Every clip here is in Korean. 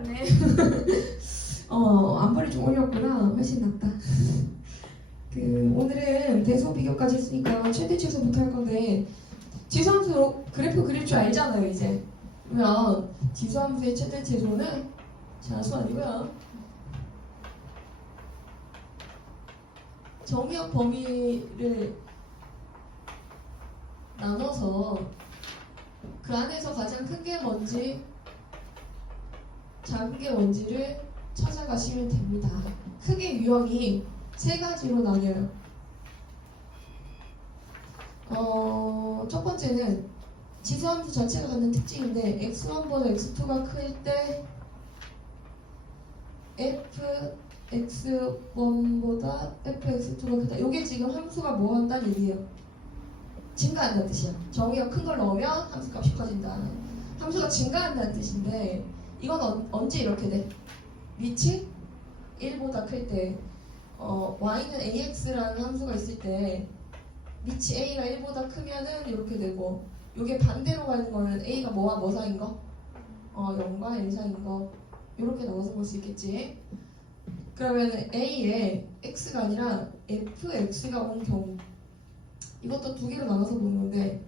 올렸네. 앞머리 좀 올렸구나. 훨씬 낫다. 오늘은 대소 비교까지 했으니까 최대 최소부터 할 건데 지수함수 그래프 그릴 줄 알잖아요 이제. 그러면 지수함수의 최대 최소는 자수 아니고요. 정의역 범위를 나눠서 그 안에서 가장 큰 게 뭔지 작은 게 뭔지를 찾아가시면 됩니다. 크게 유형이 세 가지로 나뉘어요. 첫 번째는 지수함수 자체가 갖는 특징인데 x1보다 x2가 클 때 fx1보다 fx2가 크다. 이게 지금 함수가 뭐 한다는 얘기예요? 증가한다는 뜻이야. 정의가 큰 걸 넣으면 함수 값이 커진다. 함수가 증가한다는 뜻인데 이건 언제 이렇게 돼? 밑이 1보다 클 때 y는 ax라는 함수가 있을 때 밑이 a가 1보다 크면은 이렇게 되고 이게 반대로 가는 거는 a가 뭐와 뭐 사이인 거? 0과 1 사이인 거 이렇게 나눠서 볼 수 있겠지. 그러면 a에 x가 아니라 fx가 온 경우 이것도 두 개로 나눠서 보는 건데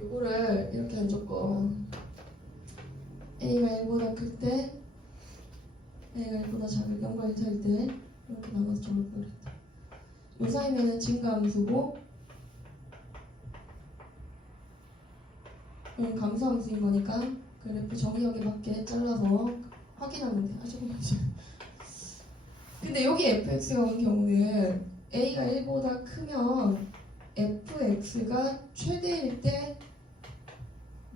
이거를 이렇게 안 적고 a가 1보다 클 때 a가 1보다 작을 0과 1 사이일 때 이렇게 나눠서 적어버렸다. 요 사이면은 증가함수고 감소함수인 거니까 그래프 정의역에 맞게 잘라서 확인하면 돼. 잠깐만요. 근데 여기 fx가 온 경우는 a가 1보다 크면 fx가 최대일 때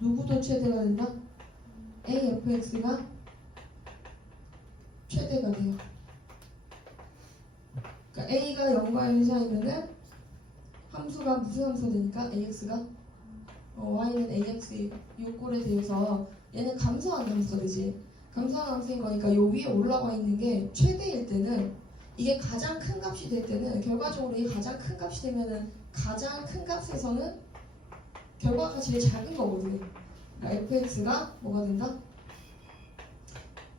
누구도 최대가 된다? afx가 최대가 돼요. 그러니까 a가 0과 1 사이면은 함수가 무슨 함수가 되니까 ax가 y는 ax 이 꼴에 대해서 얘는 감소하는 함수가 되지. 감소하는 함수인 거니까 요 위에 올라와 있는 게 최대일 때는 이게 가장 큰 값이 될 때는 결과적으로 이게 가장 큰 값이 되면은 가장 큰 값에서는 결과가 제일 작은 거거든. 그러니까 fx가 뭐가 된다?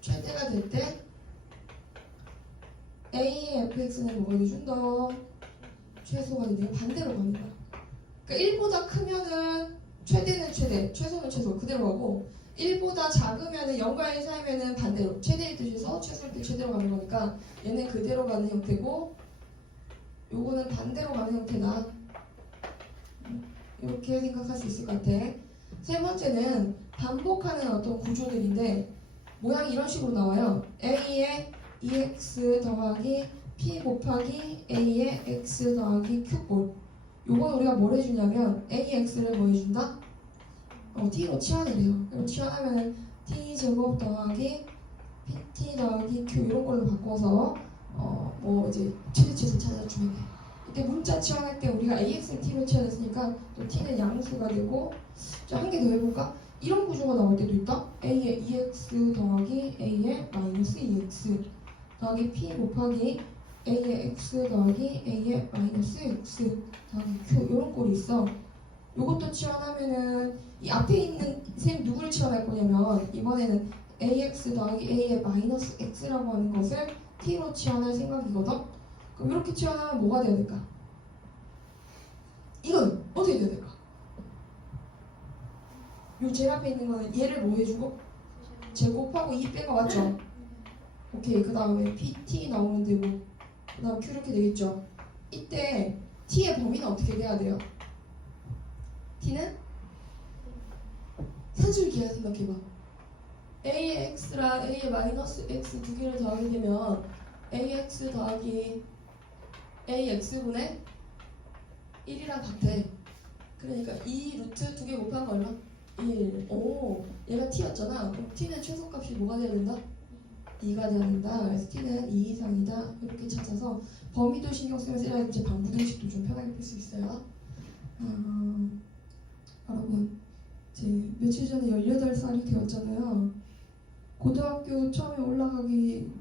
최대가 될 때 a의 fx는 뭐가 돼준다? 최소가 되는 반대로 가는 거야. 그러니까 1보다 크면은 최대는 최대, 최소는 최소 그대로 가고 1보다 작으면은 0과 1 사이면은 반대로 최대의 뜻에서 최소일 때 최대로 가는 거니까 얘는 그대로 가는 형태고 요거는 반대로 가는 형태다. 이렇게 생각할 수 있을 것 같아. 세 번째는 반복하는 어떤 구조들인데 모양이 이런 식으로 나와요. a의 ex 더하기 p 곱하기 a의 x 더하기 q꼴. 요건 우리가 뭘 해주냐면 ax를 뭐 해준다? t로 치환해요. 그럼 치환하면은 t 제곱 더하기 pt 더하기 q 이런 걸로 바꿔서 뭐 이제 최대치에서 찾아주면 돼. 이때 문자 치환할 때 우리가 ax를 t로 치환했으니까 또 t는 양수가 되고 한 개 더 해볼까? 이런 구조가 나올 때도 있다. a의 ex 더하기 a의 마이너스 ex 더하기 p 곱하기 a의 x 더하기 a의 마이너스 x 더하기 q 이런 꼴이 있어. 요것도 치환하면은 이 앞에 있는 셈 누구를 치환할 거냐면 이번에는 ax 더하기 a의 마이너스 x라고 하는 것을 t로 치환할 생각이거든. 그럼 이렇게 치환하면 뭐가 돼야 될까? 이건 어떻게 돼야 될까? 요 제일 앞에 있는 거는 얘를 뭐 해주고? 제곱하고 2 뺀 거 맞죠? 오케이. 그 다음에 pt 나오면 되고 그 다음 q 이렇게 되겠죠? 이때 t의 범위는 어떻게 돼야 돼요? t는 산술기야. 생각해봐. a의 x랑 a의 마이너스 x 두 개를 더하게 되면 ax 더하기 ax분의 1이랑 같아. 그러니까 이 루트 두 개 곱한 거 얼마? 1. 오, 얘가 t였잖아. 그럼 t는 최소값이 뭐가 돼야 된다? 2가 돼야 된다. 그래서 t는 2 이상이다. 이렇게 찾아서 범위도 신경 쓰면서 이제 방부등식도 좀 편하게 풀 수 있어요. 여러분, 이제 며칠 전에 18살이 되었잖아요. 고등학교 처음에 올라가기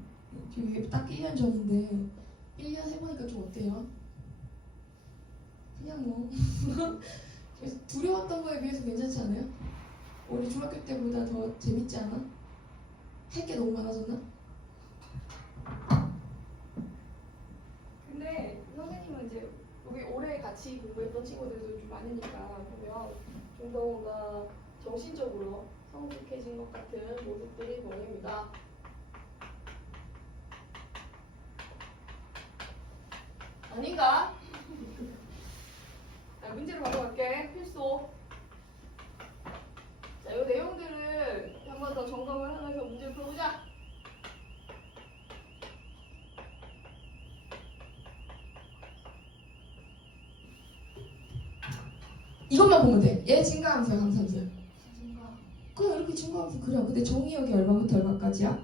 딱 1년 전인데 1년 해보니까 좀 어때요? 그냥 뭐 그래서 두려웠던 거에 비해서 괜찮지 않아요? 우리 중학교 때보다 더 재밌지 않아? 할 게 너무 많아졌나? 근데 선생님은 이제 여기 오래 같이 공부했던 친구들도 좀 많으니까 보면 좀 더 뭔가 정신적으로 성숙해진 것 같은 모습들이 보입니다. 아닌가? 자, 문제로 바로 갈게. 필수. 자, 이 내용들을 한 번 더 점검을 하면서 문제를 풀어보자. 이것만 보면 돼. 얘 증가함수야, 감산수야? 그냥 이렇게 증가함수 그려. 근데 정의역이 얼마부터 얼마까지야?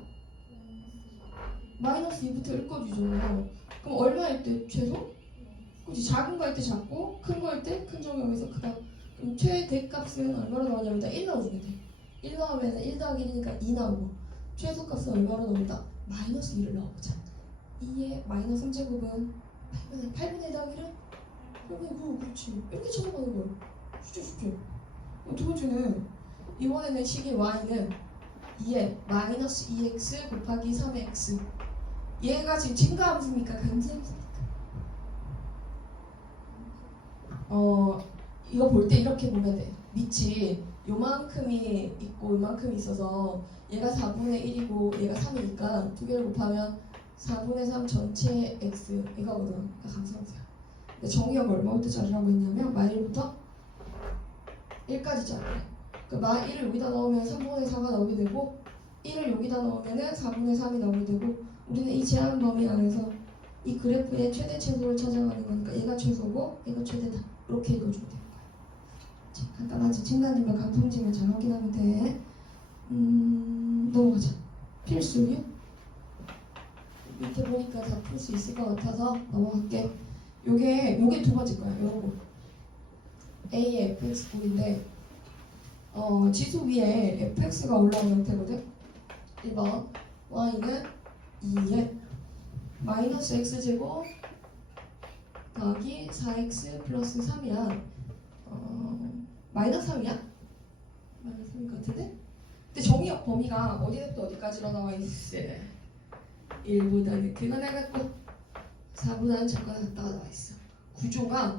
마이너스 2부터 1까지 잖아. 그럼 얼마일 때 최소? 그치, 작은 거 할 때 작고 큰 거 할 때 큰 정의역에서 크다. 그럼 최대값은 얼마로 나오냐면 다1 넣어주면 돼. 1 넣으면 1 더하기 1이니까 2 나오고 최소값은 얼마로 나온다? 마이너스 2를 넣어보자. 2의 마이너스 3제곱은 8분의 1 더하기 1은? 8분의 9. 그렇지. 이렇게 찾아가는 거야. 쉽죠. 두 번째는 이번에는 식의 y는 2에 마이너스 2x 곱하기 3x. 얘가 지금 증가함수입니까? 감소함수입니까? 이거 볼 때 이렇게 보면 돼. 밑이 요만큼이 있고 요만큼이 있어서 얘가 4분의 1이고 얘가 3이니까 두 개를 곱하면 4분의 3 전체 x 이거거든. 그러니까 감소함수야. 근데 정의역 얼마부터 자르라고 했냐면 마1부터 1까지 자르래. 그 마1을 여기다 넣으면 3분의 4가 나오게 되고 1을 여기다 넣으면 4분의 3이 나오게 되고 우리는 이 제한 범위 안에서 이 그래프의 최대 최소를 찾아가는 거니까 얘가 최소고 얘가 최대다. 이렇게 읽어주면 되는 거야. 자, 간단하지? 진단이면 강통지면 잘 확인하면 돼. 넘어가자. 필수요? 밑에 보니까 다 풀 수 있을 것 같아서 넘어갈게. 요게 두 번째 거야. 요거 A의 fx꼴인데 지수 위에 fx가 올라온 형태거든. 1번 y는 2에 마이너스 x제곱 더하기 4x 플러스 3이야. 마이너스 3이야? 마이너스 3일 것 같은데? 근데 정의역 범위가 어디부터 어디까지로 나와 있어? 1보다는 그만해갖고 4보다는 잠깐 갔다가 나와 있어. 구조가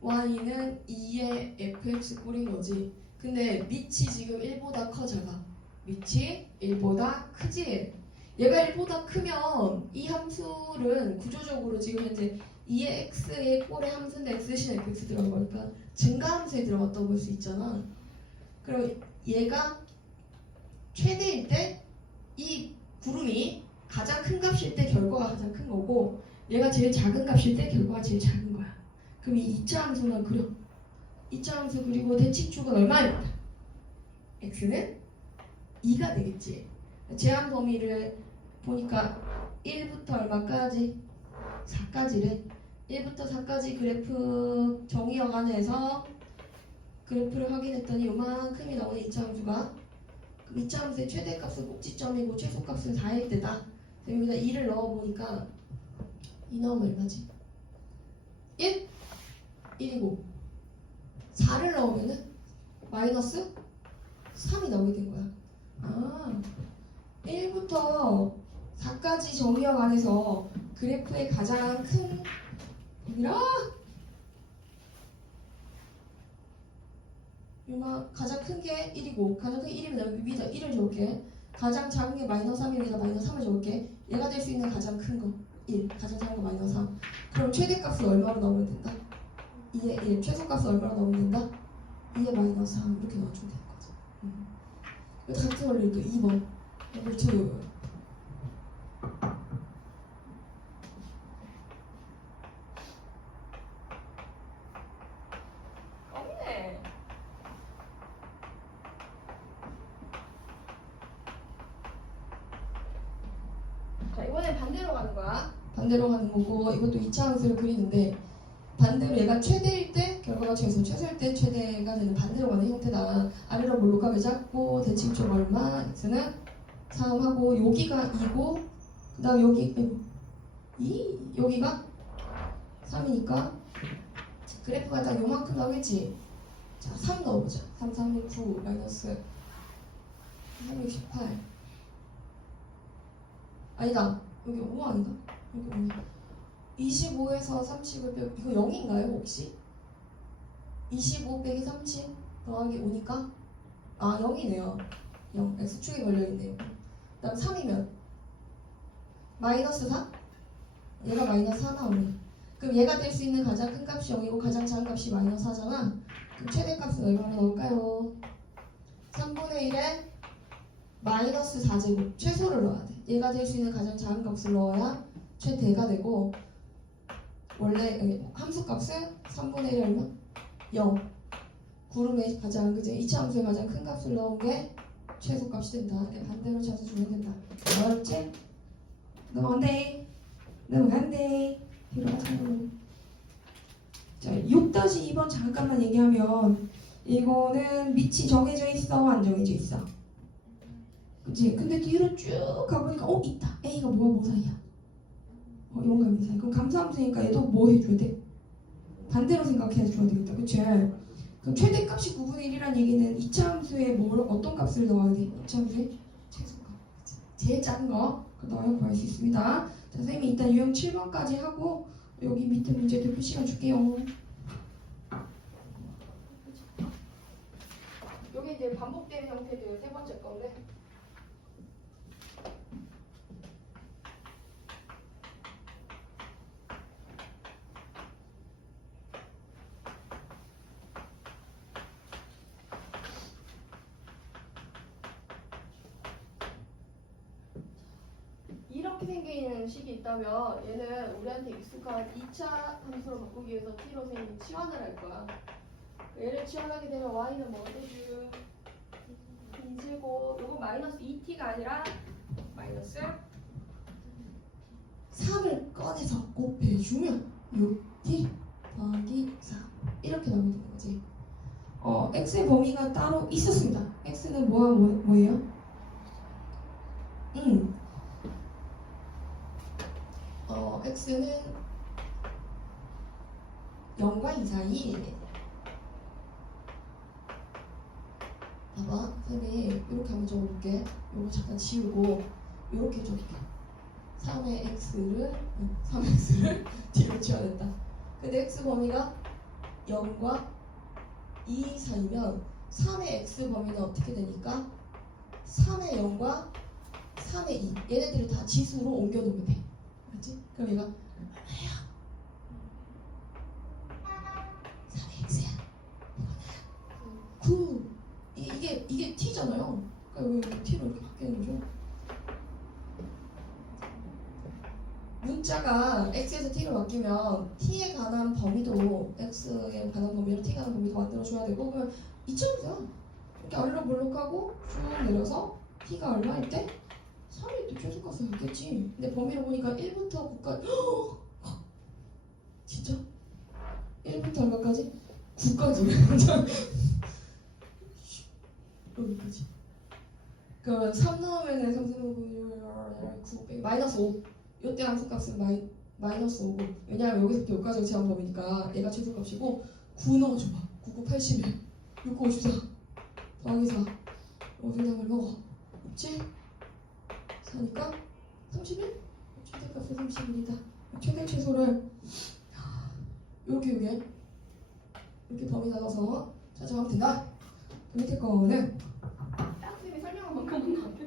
y는 2의 fx 꼴인 거지. 근데 밑이 지금 1보다 커 작아? 밑이 1보다 크지? 얘가 1보다 크면 이 함수는 구조적으로 지금 현재 2의 x의 꼴의 함수인데 x 대신 fx 들어간 거니까 증가함수에 들어갔다고 볼 수 있잖아. 그럼 얘가 최대일 때 이 구름이 가장 큰 값일 때 결과가 가장 큰 거고 얘가 제일 작은 값일 때 결과가 제일 작은 거야. 그럼 이 2차 함수만 그려. 2차 함수 그리고 대칭축은 얼마입니다. x는 2가 되겠지. 제한 범위를 보니까 1부터 얼마까지? 4까지래. 1부터 4까지 그래프 정의역 안에서 그래프를 확인했더니 요만큼이 나오는 2차 함수가 그럼 2차 함수의 최대값은 꼭지점이고 최소값은 4일 때다. 여기다 2를 넣어보니까 2 넣으면 얼마지? 1? 1이고 4를 넣으면은 마이너스 3이 나오게 된 거야. 아, 1부터 4까지 정의역 안에서 그래프의 가장 큰 가장 큰 게 1이고 가장 큰 게 1이면 내가 위에다 1을 적을게. 가장 작은 게 마이너스 3이면 여기다 마이너스 3을 적을게. 얘가 될 수 있는 가장 큰 거 1, 가장 작은 거 마이너스 3. 그럼 최대값은 얼마로 나오면 된다? 2의 1, 최소값은 얼마로 나오면 된다? 2의 마이너스 3 이렇게 넣어주면 되는 거지. 이거 같은 원리니까 2번 이걸 쳐요. 없네. 자, 이번엔 반대로 가는 거야. 반대로 가는 거고 이것도 2차 함수를 그리는데 반대로 얘가 최대일 때 결과가 최소일 때 최대가 되는 반대로 가는 형태다. 아래로 몰록하게 잡고 대칭축 얼마 x는 3하고 여기가 2고 그 다음 여기가 3이니까 그래프가 딱 요만큼 나오겠지. 자, 3 넣어보자. 3, 3이 9 마이너스 318 아니다. 여기 5 아닌가? 여기 5네. 25에서 30을 빼 이거 0인가요 혹시? 25 빼기 30 더하기 5니까? 아 0이네요. 0. X축이 걸려있네요. 그 다음 3이면 마이너스 4? 얘가 마이너스 4 나오네. 그럼 얘가 될 수 있는 가장 큰 값이 0이고 가장 작은 값이 마이너스 4잖아. 그럼 최대값은 얼마나 넣을까요? 3분의 1에 마이너스 4제곱 최소를 넣어야 돼. 얘가 될 수 있는 가장 작은 값을 넣어야 최대가 되고 원래 함수값은 3분의 1 얼마? 0. 구름의 가장 그제 이차함수의 가장 큰 값을 넣은 게 최소값이 된다. 반대로 찾아주면 된다. 알았지? 넘어간대. 넘어간대. 뒤로 가자. 자, 6-2번 잠깐만 얘기하면 이거는 밑이 정해져 있어? 안 정해져 있어? 그치? 근데 뒤로 쭉 가보니까 있다. A가 뭐와 뭐 사이야? 용감이 사이. 그럼 감소함수니까 얘도 뭐 해줘야 돼? 반대로 생각해줘야 되겠다. 그치? 그럼 최대값이 9분의 1이란 얘기는 2차 함수에 어떤 값을 넣어야 돼? 2차 함수에 최소값. 제일 작은 거 넣어야 구할 수 있습니다. 자, 선생님이 일단 유형 7번까지 하고 여기 밑에 문제들 표시간 줄게요. 여기 이제 반복되는 형태들 세 번째 건데 이렇게 생기는 식이 있다면 얘는 우리한테 익숙한 2차 함수로 바꾸기 위해서 t로 생긴 치환을 할 거야. 얘를 치환하게 되면 y는 뭐가 되지? b제곱 요거 마이너스 2t가 아니라 마이너스 3을 꺼내서 곱해주면 6t 더하기 4 이렇게 나오게 되는 거지. x의 범위가 따로 있었습니다. x는 뭐예요? x는 0과 2 사이. 봐봐, 쌤이 이렇게 한번 적어볼게. 이거 잠깐 지우고 이렇게 적을게. 3x를 뒤로 치워냈다. 근데 x 범위가 0과 2 사이면 3의 x 범위는 어떻게 되니까 3의 0과 3의 2 얘네들을 다 지수로 옮겨놓으면 돼. 알지? 그럼 얘가 얼마야? 3의 x야. 이거는 9. 이게 t잖아요. 그러니까 왜 t로 이렇게 바뀌는 거죠? 문자가 x에서 t로 바뀌면 t에 관한 범위도 x에 관한 범위로 t에 관한 범위도 만들어줘야 되고 그러면 이점이야. 이렇게 아래로 볼록하고 쭉 내려서 t가 얼마일 때? 3일 때 최소값을 갖겠지. 근데 범위를 보니까 1부터 9까지 진짜? 1부터 얼마까지? 9까지 여기까지. 그러면 3 넣으면은 3, 9 빼기 마이너스 5. 이때 함수값은 마이너스 5고 왜냐하면 여기서부터 여기까지가 제한범위니까 얘가 최소값이고 9 넣어줘봐. 9, 9, 81 6, 9, 54 더하기 4 어디다가 먹어? 없지? 4니까 31? 최대값은 31이다. 최대 최소를 이렇게 범위 나눠서 찾아가면 된다. 그 밑에 거는 딱 쌤이 설명한 만큼은 것 같아.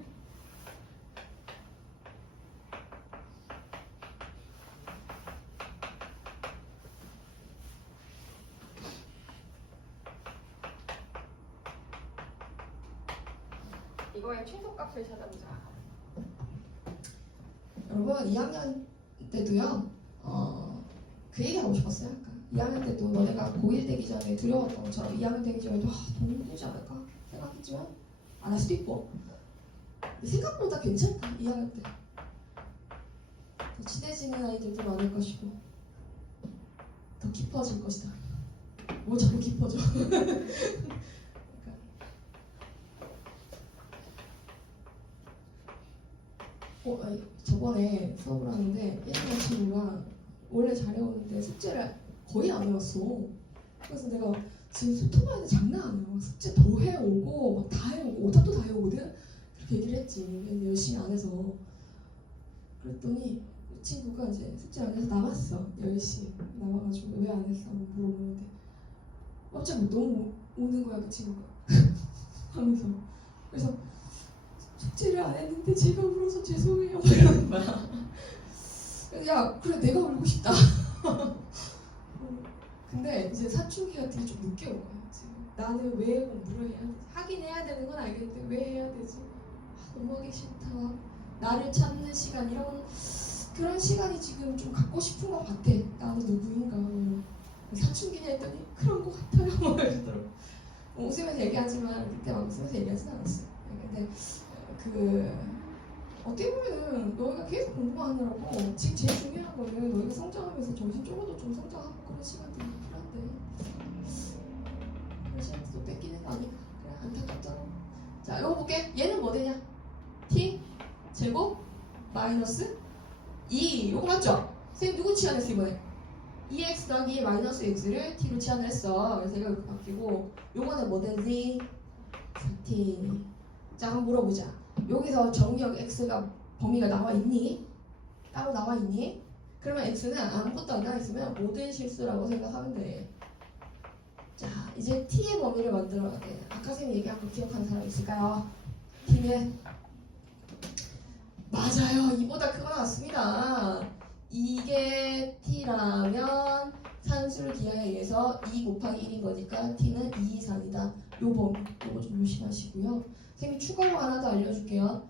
이거의 최소값을 찾아보자. 여러분 2학년 때도요 그 얘기 하고 싶었어요. 아까 2학년 때도 너네가 고1 되기 전에 두려웠던 것처럼 2학년 되기 전에도 너무 힘들지 않을까 생각했지만 안 할 수도 있고 근데 생각보다 괜찮다. 2학년 때 더 친해지는 아이들도 많을 것이고 더 깊어질 것이다. 뭐 자꾸 깊어져. 저번에 수업을 하는데 1학년 친구가 원래 잘해오는데 숙제를 거의 안 해왔어. 그래서 내가 지금 스토마는 장난 아니야. 숙제 더 해오고 막 다 해오고 오답도 다 해오거든. 그렇게 얘기를 했지. 열심히 안 해서. 그랬더니 그 친구가 이제 숙제 안 해서 나갔어. 10시 나와가지고 왜 안 했어? 하고 물어보는데 갑자기 너무 오는 거야 그 친구가. 하면서 그래서 숙제를 안 했는데 제가 울어서 죄송해요 이러는 거야. 야 그래 내가 울고 싶다. 근데 이제 사춘기 같은 게 좀 늦게 온 거야 지금. 나는 왜 공부를 해야 되지? 하긴 해야 되는 건 알겠는데 왜 해야 되지? 너무 하기 싫다. 나를 찾는 시간 이런 그런 시간이 지금 좀 갖고 싶은 것 같아. 나는 누구인가. 사춘기냐 했더니 그런 것 같아요. 막 이러더라고. 웃으면서 얘기하지만 그때 막 웃으면서 얘기하진 않았어요. 근데 그 어떻게 보면은 너희가 계속 공부하느라고 지금 제일 중요한 거는 너희가 성장하면서 정신적으로도 좀 성장하고 그런 시간들이 필요한데 그런 시간 또 뺏기는 거 아니까 그래 안타깝잖아. 자 이거 볼게. 얘는 뭐 되냐? t 제곱 마이너스 2 요거 맞죠? 선생님 누구 치환했어 이번에? 2x 더하기 마이너스 x를 t로 치환을 했어. 그래서 얘가 이렇게 바뀌고 요거는 뭐 되지? 4t. 자 한번 물어보자. 여기서 정의역 x가 범위가 나와 있니? 따로 나와 있니? 그러면 x는 아무것도 안 나와 있으면 모든 실수라고 생각하면 돼. 자 이제 t의 범위를 만들어야 돼. 아까 선생님 얘기한 거 기억하는 사람 있을까요? t는 맞아요. 2보다 크거 나왔습니다. 이게 t라면 산술 기하에 의해서 2 곱하기 1인 거니까 t는 2 이상이다. 요 범위 요거 좀 조심하시고요. 선생님이 추가로 하나 더 알려줄게요.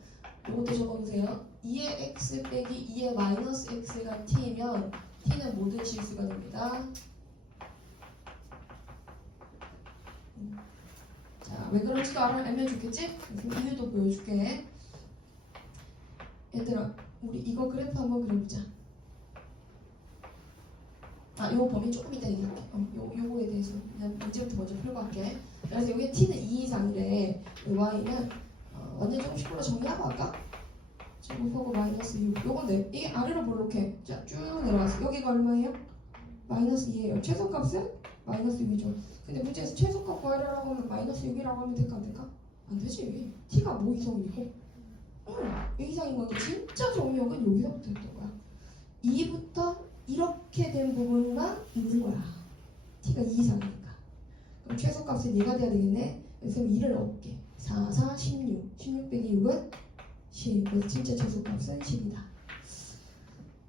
요것도 적어보세요. 2의 x 빼기 2의 마이너스 x가 t이면 t는 모든 실수가 됩니다. 자, 왜 그런지도 알면 좋겠지? 이유도 보여줄게. 얘들아, 우리 이거 그래프 한번 그려보자. 요 범위 조금 이따 얘기할게. 요거에 대해서 그냥 문제부터 먼저 풀고 할게. 그래서 여기 t는 2 이상이래. y는 완전 조금씩으로 정리하고 할까? 제곱하고 마이너스 6. 요건데 이게 아래로 볼록해. 자, 쭉 내려가서 여기가 얼마예요? 마이너스 2예요. 최소값은 마이너스 6이죠. 근데 문제에서 최소값 구하려고 하면 마이너스 6이라고 하면 될까 안 될까? 안 되지. t가 뭐 이상이고? 2 이상인 건데 진짜 정의역은 여기서부터 했던 거야. 2부터 이렇게 된 부분만 있는 거야. t가 2 이상이니까. 그럼 최소값은 얘가 돼야 되겠네. 그래서 2를 넣을게. 4, 4, 16. 16 빼기 6은 10. 그래서 진짜 최소값은 10이다.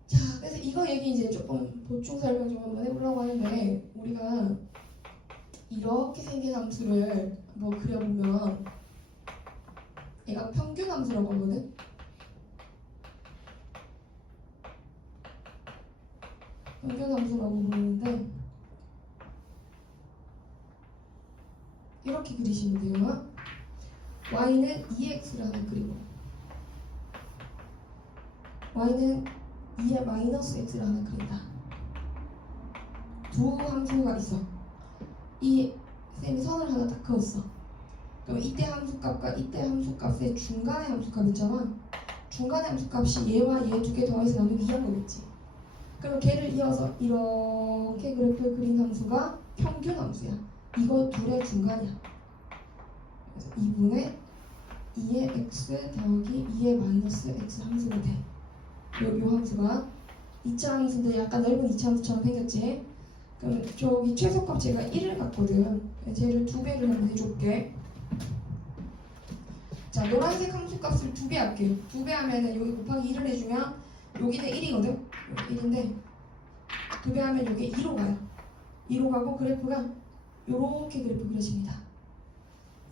자, 그래서 이거 얘기 이제 조금 보충 설명 좀 한번 해보려고 하는데 우리가 이렇게 생긴 함수를 뭐 그려보면 얘가 평균 함수라고 하거든. 평균 함수라고 부르는데 이렇게 그리시면 돼요. y는 2x를 하나 그리고 y는 2의 마이너스 x를 하나 그린다. 두 함수가 있어. 이 쌤이 선을 하나 딱 그었어. 그럼 이때 함수값과 이때 함수값의 중간의 함수값 있잖아. 중간의 함수값이 얘와 얘 두 개 더해서 나누기 2한 거겠지. 그럼 걔를 이어서 이렇게 그래프를 그린 함수가 평균 함수야. 이거 둘의 중간이야. 그래서 2분의 2의 x 더하기 2의 마이너스 x 함수가 돼. 요 함수가 2차 함수인데 약간 넓은 2차 함수처럼 생겼지. 그럼 저기 최소값 제가 1을 갖거든. 쟤를 2배를 한번 해줄게. 자, 노란색 함수값을 2배 할게요. 2배 하면은 여기 곱하기 1을 해주면 여기는 1이거든. 1인데 2배 하면 여기 2로 가요. 2로 가고 그래프가 요렇게 그래프 그려집니다.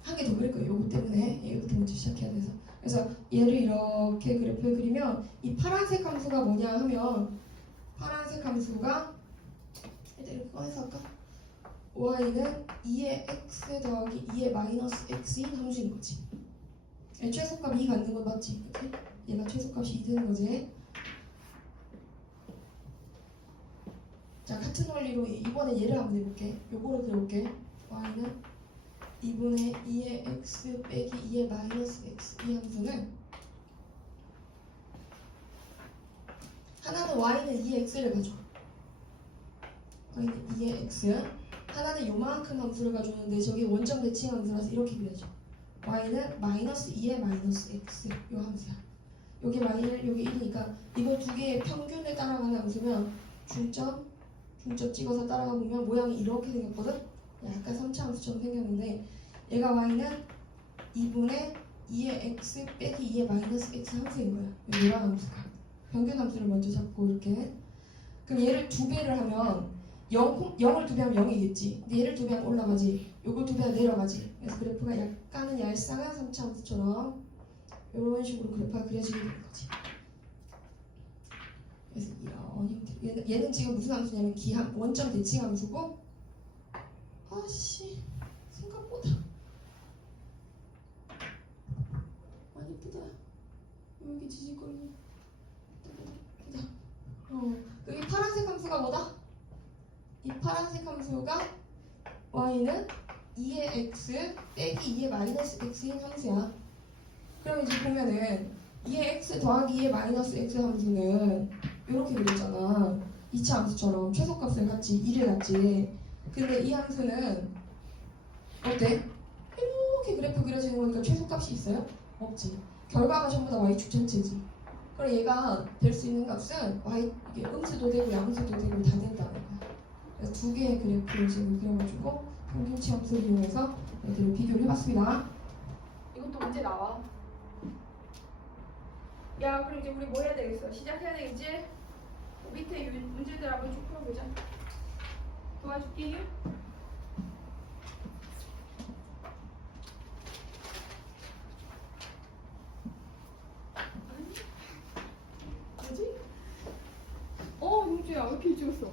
한 개 더 그릴 거예요. 요거 때문에 이거부터 먼저 시작해야 돼서. 그래서 얘를 이렇게 그래프를 그리면 이 파란색 함수가 뭐냐 하면 파란색 함수가 일단 이렇게 꺼내서 할까? y는 2의 x 더하기 2의 마이너스 x인 함수인 거지. 최소값 2 갖는 건 맞지? 그치? 얘가 최소값이 2 되는 거지. 자, 같은 원리로 이번에 얘를 한번 해볼게. 요거를 그려볼게. y는 2분의 2의 x 빼기 2의 마이너스 x 이 함수는 하나는 y는 2의 x를 가져. y는 2의 x 하나는 요만큼 함수를 가져오는데 저게 원점 대칭 함수라서 이렇게 그려져. y는 마이너스 2의 마이너스 x 요 함수야. 요게 y를 요게 1이니까 이거 두 개의 평균을 따라가는 함수면 중점 찍어서 따라가 보면 모양이 이렇게 생겼거든. 약간 3차 함수처럼 생겼는데 얘가 y는 2분의 2의 x 빼기 2의 마이너스 x 함수인 거야. 요 노란 함수가. 평균 함수를 먼저 잡고 이렇게. 그럼 얘를 두 배를 하면 0을 두 배 하면 0이겠지. 근데 얘를 두 배 하면 올라가지. 요걸 두 배 하면 내려가지. 그래서 그래프가 약간은 얄쌍한 3차 함수처럼 이런 식으로 그래프가 그려지게 되는 거지. 그래서 이런 형태. 얘는 지금 무슨 함수냐면 기함, 원점 대칭 함수고. 아씨 생각보다 많이 예쁘다. 왜 이렇게 지직거리냐. 보자. 여기 파란색 함수가 뭐다? 이 파란색 함수가 y는 2의 x 빼기 2의 마이너스 x인 함수야. 그럼 이제 보면은 2의 x 더하기 2의 마이너스 x 함수는 이렇게 그렸잖아. 2차 함수처럼 최소값을 갖지 1을 갖지. 근데 이 함수는 어때? 이렇게 그래프 그려지는 거니까 최소값이 있어요? 없지. 결과가 전부 다 y축 전체지. 그럼 얘가 될 수 있는 값은 y 이게 음수도 되고 양수도 되고 다 된다는 거야. 그래서 두 개의 그래프를 지금 그려가지고 평균치 함수를 이용해서 얘들을 비교를 해봤습니다. 이것도 문제 나와. 야, 그럼 이제 우리 뭐 해야 되겠어? 시작해야 되겠지? 밑에 문제들 한번 쭉 풀어보자. 도와줄게. 뭐지? 용주야, 왜 이렇게 찍었어?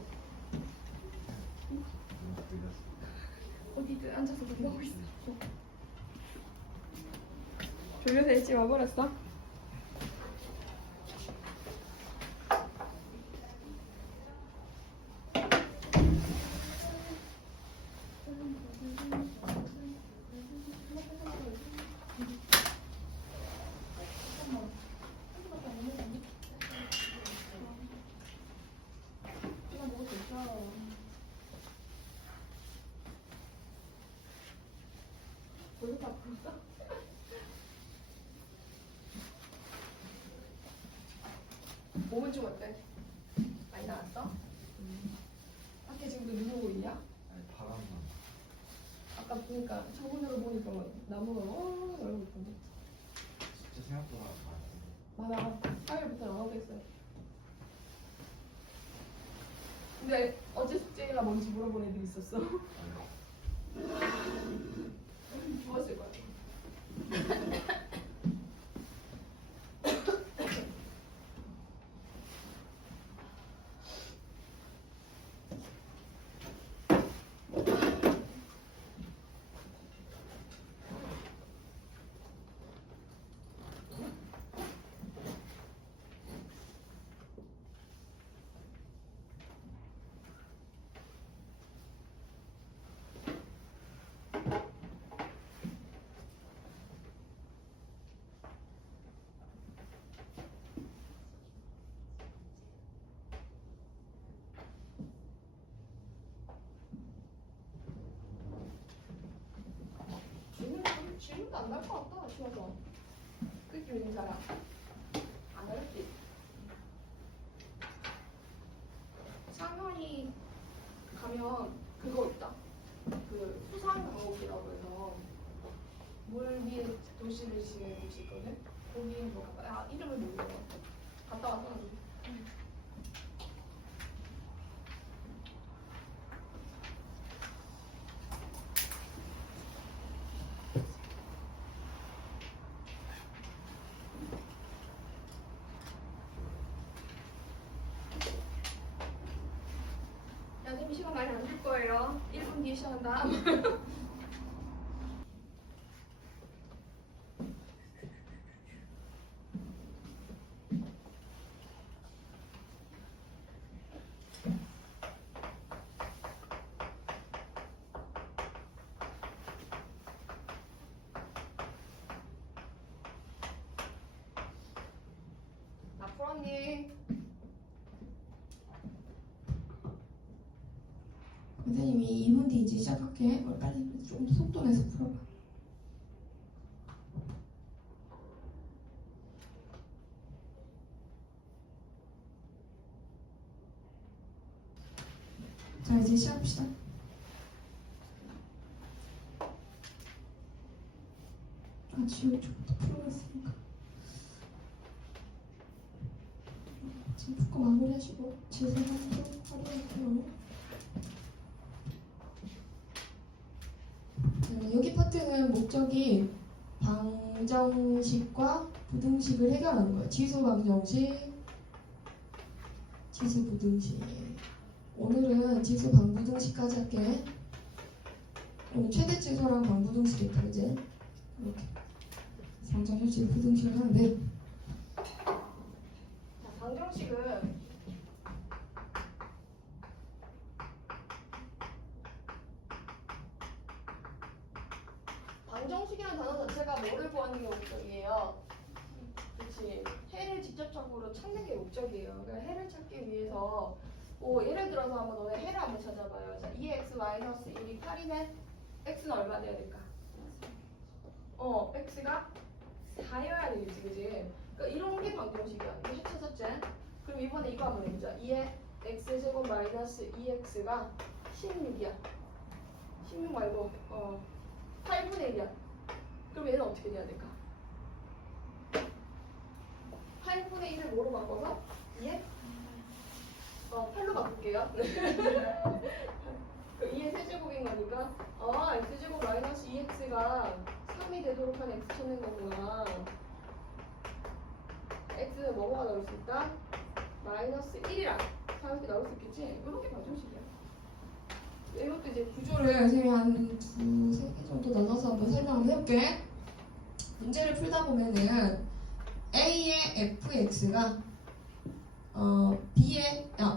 어디든 앉아서 공부하고 있어. 졸려서 일찍 와버렸어? 벌써 다 풀었어? 몸은 좀 어때? 많이 나왔어? 밖에 지금도 눈 오고 있냐? 아니 바람만. 아까 보니까 창문으로 보니까 막 나무가 날고 있던데. 진짜 생각보다 많아. 맞아. 4일부터 나오고 있어요. 근데 어제 숙제가 뭔지 물어본 애들이 있었어. 좋았을 거야. 질문도 안 날 것 같다. 쉬워서. 그렇게 있는 사람 안 어렵지. 상현이 가면 그거 있다. 그 수상 강옥이라고 해서 물 위에 도시를 지은 곳이 있거든. 거기 뭐 이름을 모르겠어. 갔다 와서. 야님 시간 많이 안 줄 거예요. 1분 뒤에 시작한다. 나 풀었니? 선생님이 이 문제 이제 시작할게. 빨리 좀 속도 내서 풀어봐. 자, 이제 시작합시다. 지금 좀더 풀어봤으니까 지금 풀고 마무리하시고 재생하는 좀 활용할게요. 여기 파트는 목적이 방정식과 부등식을 해결하는 거예요. 지수 방정식, 지수 부등식. 오늘은 지수 방부등식까지 할게. 오늘 최대 최소랑 방부등식 했다, 이제. 이렇게. 방정식, 부등식을 하는데. 자, 방정식은 방정식이라는 단어 자체가 뭐를 구하는 게 목적이에요? 그렇지. 해를 직접적으로 찾는 게 목적이에요. 그러니까 해를 찾기 위해서 예를 들어서 한번 너네 해를 한번 찾아봐요. 자, 2x-1이 8이면 x는 얼마 돼야 될까? x가 4여야 되겠지, 그지? 그러니까 이런 게 방정식이야. 이거 해 찾았지? 그럼 이번에 이거 한번 해보자. 2의 x제곱 마이너스 2x가 16이야. 16 말고 8분의 1이야. 그럼 얘는 어떻게 돼야 될까? 8분의 1을 뭐로 바꿔서? 2에 8로 바꿀게요. 2의 세제곱인 거니까 x제곱 마이너스 2x가 3이 되도록 한 x 찾는 거구나. x는 뭐가 나올 수 있다? 마이너스 1이랑 4이렇게 나올 수 있겠지? 이런 게 방정식이야. 이것도 이제 구조를 선생님이 한 2-3개 정도 나눠서 한번 설명을 해볼게. 문제를 풀다 보면은 A의 fx가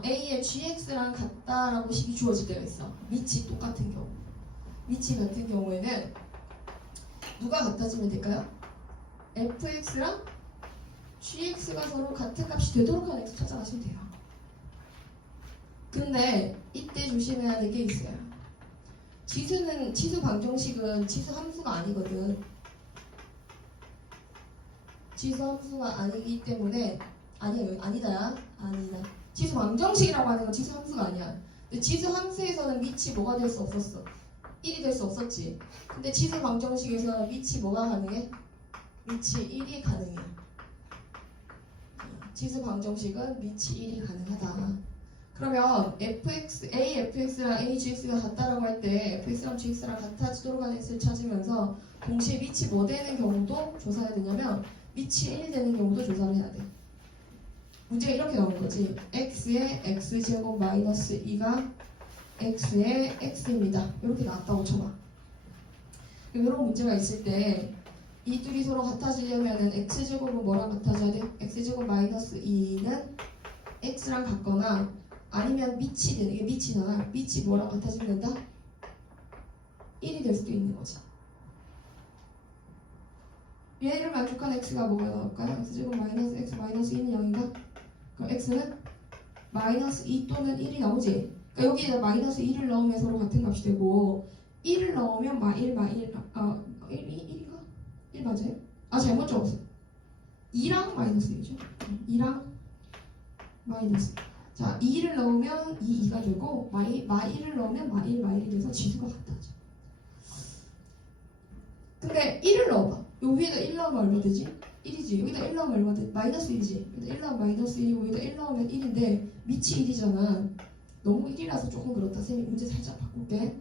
A의 gx랑 같다라고 식이 주어질 때가 있어. 밑이 똑같은 경우. 밑이 같은 경우에는 누가 같아지면 될까요? fx랑 gx가 서로 같은 값이 되도록 하는 x 찾아가시면 돼요. 근데 이때 조심해야 될 게 있어요. 지수 방정식은 지수 함수가 아니거든. 지수 함수가 아니기 때문에 아니다. 지수 방정식이라고 하는 건 지수 함수가 아니야. 근데 지수 함수에서는 밑이 뭐가 될 수 없었어? 1이 될 수 없었지. 근데 지수 방정식에서 밑이 뭐가 가능해? 밑이 1이 가능해. 지수 방정식은 밑이 1이 가능하다. 그러면 fx랑 agx가 같다라고 할 때 fx랑 gx랑 같아지도록 하는 x를 찾으면서 동시에 밑이 뭐 되는 경우도 조사해야 되냐면 밑이 1이 되는 경우도 조사를 해야 돼. 문제가 이렇게 나오는 거지. x의 x제곱 마이너스 2가 x의 x입니다. 이렇게 나왔다고 쳐봐. 이런 문제가 있을 때 이 둘이 서로 같아지려면 x제곱은 뭐랑 같아져야 돼? x제곱 마이너스 2는 x랑 같거나 아니면 밑이 되는, 이게 밑이잖아. 밑이 뭐랑 같아지면 된다? 1이 될 수도 있는 거지. 얘를 만족한 x가 뭐가 나올까요? x제곱 마이너스 x 마이너스 2는 0인가? 그럼 x는 마이너스 2 또는 1이 나오지. 그러니까 여기에다 마이너스 2를 넣으면 서로 같은 값이 되고 1을 넣으면 1인가? 1 맞아요? 잘못 적었어. 2랑 마이너스 1이죠. 2랑 마이너스. 자, 2를 넣으면 2가 되고 마1을 넣으면 마1이 돼서 지수가 같아져. 근데 1을 넣어봐. 여기에다 1 넣으면 얼마 되지? 1이지. 여기다 1 넣으면 얼마 돼? 마이너스 1이지. 여기다 1 넣으면 마이너스 1이고 여기다 1 넣으면 1인데 밑이 1이잖아. 너무 1이라서 조금 그렇다. 선생님 문제 살짝 바꿀게.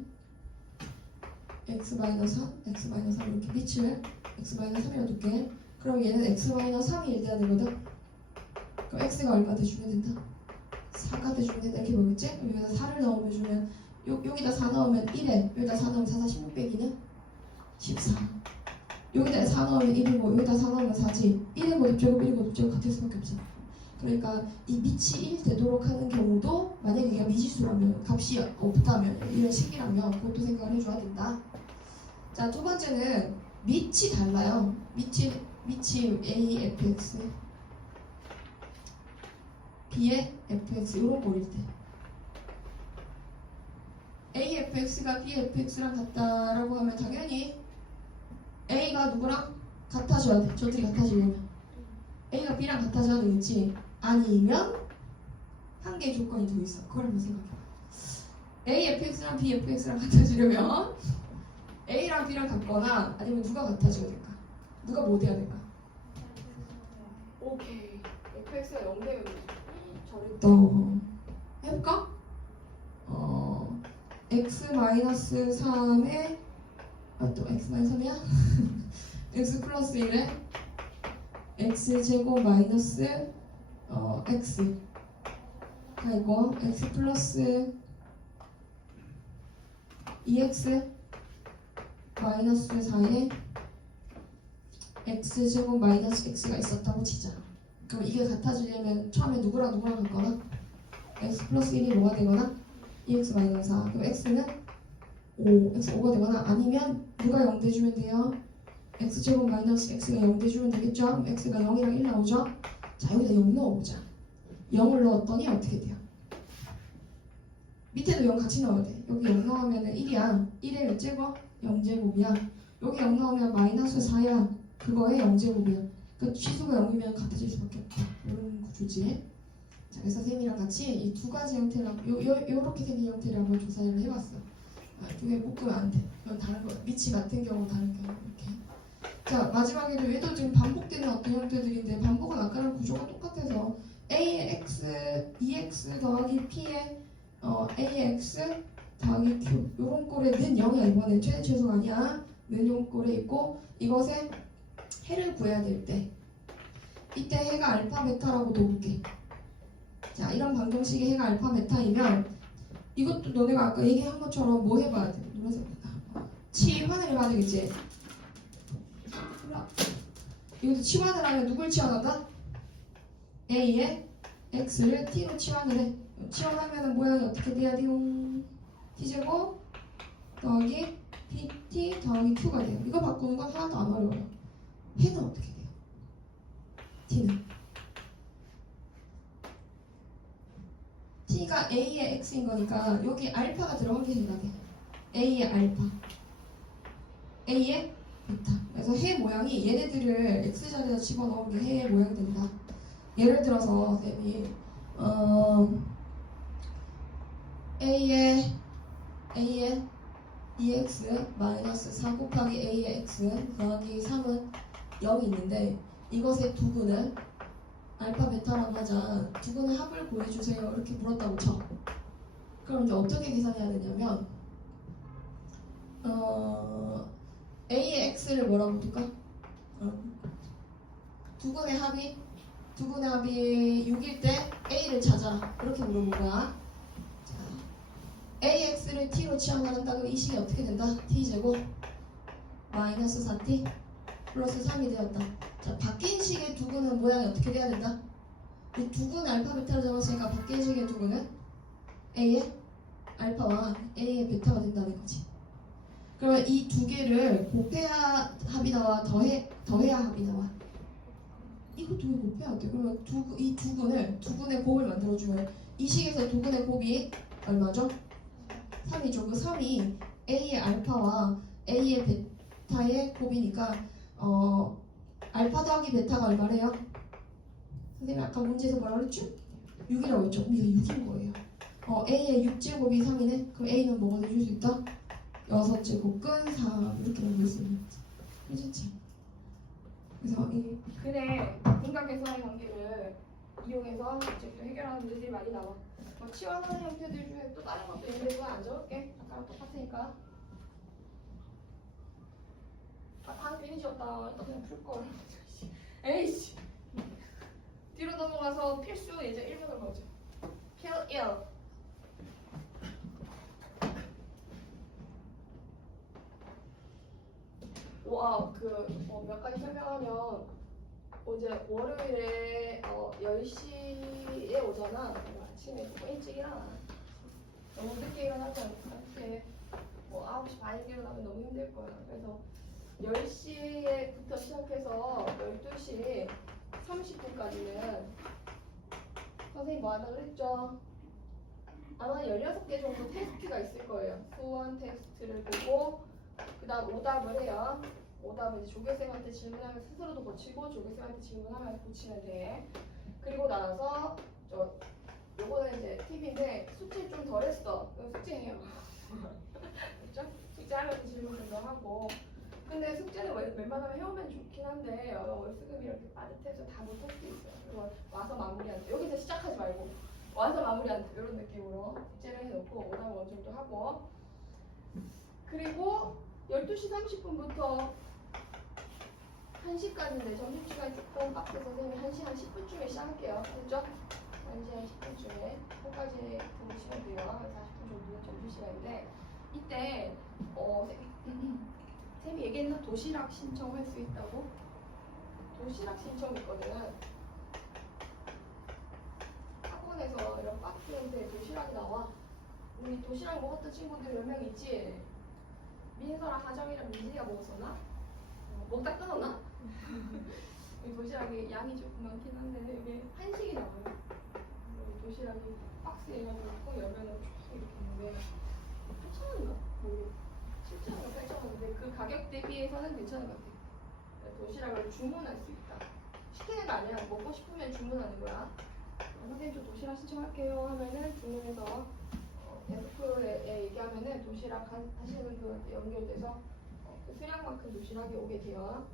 x-3 이렇게 밑을 x-3이라 둘게. 그럼 얘는 x-3이 일돼야 되거든. 그럼 x가 얼마 돼주면 된다? 4가 돼주면 된다. 이렇게 보겠지? 여기다 4를 넣으면 주면 여기다 4 넣으면 1에 여기다 4 넣으면 4, 16 빼기는 14. 여기다 4 넣으면 1이고 여기다 4 넣으면 4지. 1의 고집제곱 1의 고집제곱 같을 수밖에 없잖아. 그러니까 이 밑이 1 되도록 하는 경우도 만약에 이게 미지수라면 값이 없다면 이런 식이라면 그것도 생각을 해줘야 된다. 자, 두 번째는 밑이 달라요. 밑이 A, fx B의 fx 이런 거일 때 AFX가 BFX랑 같다라고 하면 당연히 A가 누구랑 같아져야 돼. 저들이 같아지려면 A가 B랑 같아져야 되겠지. 아니면 한 개의 조건이 더 있어. 그걸 한번 생각해봐. AFX랑 BFX랑 같아지려면 A랑 B랑 같거나 아니면 누가 같아져야 될까? 누가 뭐 돼야 될까? 오케이. FX가 0되면 잘했다. 또 해볼까? x-3에 또 x-3이야? x 플러스 1에 x제곱 마이너스 x 가 있고 x 플러스 2x 마이너스 4에 x제곱 마이너스 x가 있었다고 치자. 그럼 이게 같아지려면 처음에 누구랑 누구랑 같거나 x 플러스 1이 뭐가 되거나 2x 마이너스 4 그럼 x는 5, x 5가 되거나 아니면 누가 0 돼주면 돼요? x제곱 마이너스 x가 0 돼주면 되겠죠? 그럼 x가 0이랑 1 나오죠? 자 여기다 0 넣어보자. 0을 넣었더니 어떻게 돼요? 밑에도 0 같이 넣어야 돼. 여기 0 넣으면 1이야. 1의 몇 제곱? 0제곱이야. 여기 0 넣으면 마이너스 4야. 그거의 0제곱이야. 그 취수가 0이면 같아질 수밖에 없다. 이런 구조지. 자, 그래서 선생님이랑 같이 이 두 가지 형태랑 요렇게 생긴 형태를 한번 조사를 해봤어. 두 개 묶으면 안 돼. 이건 다른 거야. 밑이 같은 경우 다른 경우 이렇게. 자, 마지막에도 얘도 지금 반복되는 어떤 형태들인데 반복은 아까랑 구조가 똑같아서 A의 X, 2X 더하기 P의 A의 X 더하기 Q 요런 꼴에 는 0이야. 이번엔 최대 최소가 아니야. 는 요 꼴에 있고 이것에 해를 구해야 될 때 이때 해가 알파 베타라고 놓을게. 자, 이런 방정식의 해가 알파 베타이면 이것도 너네가 아까 얘기한 것처럼 뭐 해봐야 돼? 노란색 치환을 해봐야 되겠지? 이것도 치환을 하면 누굴 치환한다? A에 X를 T로 치환을 해. 치환하면 모양이 어떻게 돼야 돼요? T제곱 더하기 PT 더하기 Q가 돼요. 이거 바꾸는 건 하나도 안 어려워요. 해는 어떻게 돼요? T는 T가 A의 X인 거니까 여기 알파가 들어간 게 생각해. A의 알파 A의 베타. 그래서 해 모양이 얘네들을 X자리에다 집어넣은 게 해의 모양이 된다. 예를 들어서 쌤이 A의 2x 마이너스 4 곱하기 A의 x 더하기 3은 0이 있는데 이것의 두근을 알파 베타라고 하자. 두근의 합을 구해주세요. 이렇게 물었다고 쳐. 그럼 이제 어떻게 계산해야 되냐면 A의 x를 뭐라고 둘까? 두근의 합이 6일 때 A를 찾아라. 이렇게 물어본 거야. 자, AX를 T로 치환한다. 그럼 이 식이 어떻게 된다? T제곱 마이너스 4T 플러스 3이 되었다. 자, 바뀐 식의 두근은 모양이 어떻게 돼야 된다? 이 두근 알파 베타를 잡았으니까 바뀐 식의 두근은 A의 알파와 A의 베타가 된다는 거지. 그러면 이 두 개를 곱해야 합이 나와 더해야 합이 나와. 이거 두 개 곱해야 돼. 그러면 이 두근의 곱을 만들어주면 이 식에서 두근의 곱이 얼마죠? 3이죠. 그 3이 A의 알파와 A의 베타의 곱이니까 알파 더하기 베타가 얼마래요? 선생님 아까 문제에서 뭐라 그랬죠? 6이라고 했죠? 그럼 이게 6인 거예요. A의 6제곱이 3이네? 그럼 A는 뭐가 돼줄 수 있다? 6제곱 끈 3 이렇게 만들 수 있는 거지. 괜찮지? 그래서 이 근의 인각계산의 관계를 이용해서 문제도 해결하는 문제들이 많이 나와. 치환하는 형태들 중에 또 다른 것도 있는데 그건 안 적을게. 아까랑 똑같으니까. 방 괜히 지었다. 또 그냥 풀걸. 에이씨. 뒤로 넘어가서 필수 이제 1번을 보죠. 필 1. 몇 가지 설명하면 어제 월요일에 10시에 오잖아. 아침에 조금 일찍 일어나. 너무 늦게 일어나지 않을까? 이렇게 9시 반에 일어나면 너무 힘들 거야. 그래서 10시부터 시작해서 12시 30분까지는 선생님 뭐 한다 그랬죠? 아마 16개 정도 테스트가 있을 거예요. 수원 테스트를 보고 그 다음 오답을 해요. 오답은 이제 조교쌤한테 질문하면 스스로도 고치고 조교쌤한테 질문하면 고치면 돼. 그리고 나서 요거는 이제 팁인데 숙제 좀 덜 했어. 이거 숙제예요. 그렇죠? 숙제하면서 질문 좀 더 하고. 근데 숙제는 웬만하면 해오면 좋긴 한데 월수금이 이렇게 빠듯해서 다 못할 수도 있어요. 그리고 와서 마무리한다. 여기서 시작하지 말고 와서 마무리한다. 이런 느낌으로 숙제를 해놓고 오답 어느 정도 하고. 그리고 12시 30분부터 1시까지인데 점심시간이 조금 빡세서 선생님이 1시 한 10분쯤에 시작할게요. 됐죠? 1시 한 10분쯤에 4까지 들으시면 돼요. 40분 정도는 점심시간인데 이때 쌤이 얘기했나? 도시락 신청할 수 있다고? 도시락 신청 있거든. 학원에서 이런 박스인데 도시락이 나와. 우리 도시락 먹었던 친구들 몇 명 있지? 민서랑 하정이랑 민지가 먹었었나? 먹다 끊었나? 이 도시락이 양이 조금 많긴 한데 이게 한식이 나와요. 도시락이 박스에 해가지고 열면은 쭉 이렇게 있는데 8,000원인가? 뭐 7,000원, 8,000원인데 그 가격 대비해서는 괜찮은 것 같아요. 도시락을 주문할 수 있다. 시키는 거 아니야. 먹고 싶으면 주문하는 거야. 선생님 저 도시락 신청할게요 하면은 주문해서 데스크에 얘기하면은 도시락 하시는 분들한테 연결돼서 그 수량만큼 도시락이 오게 돼요.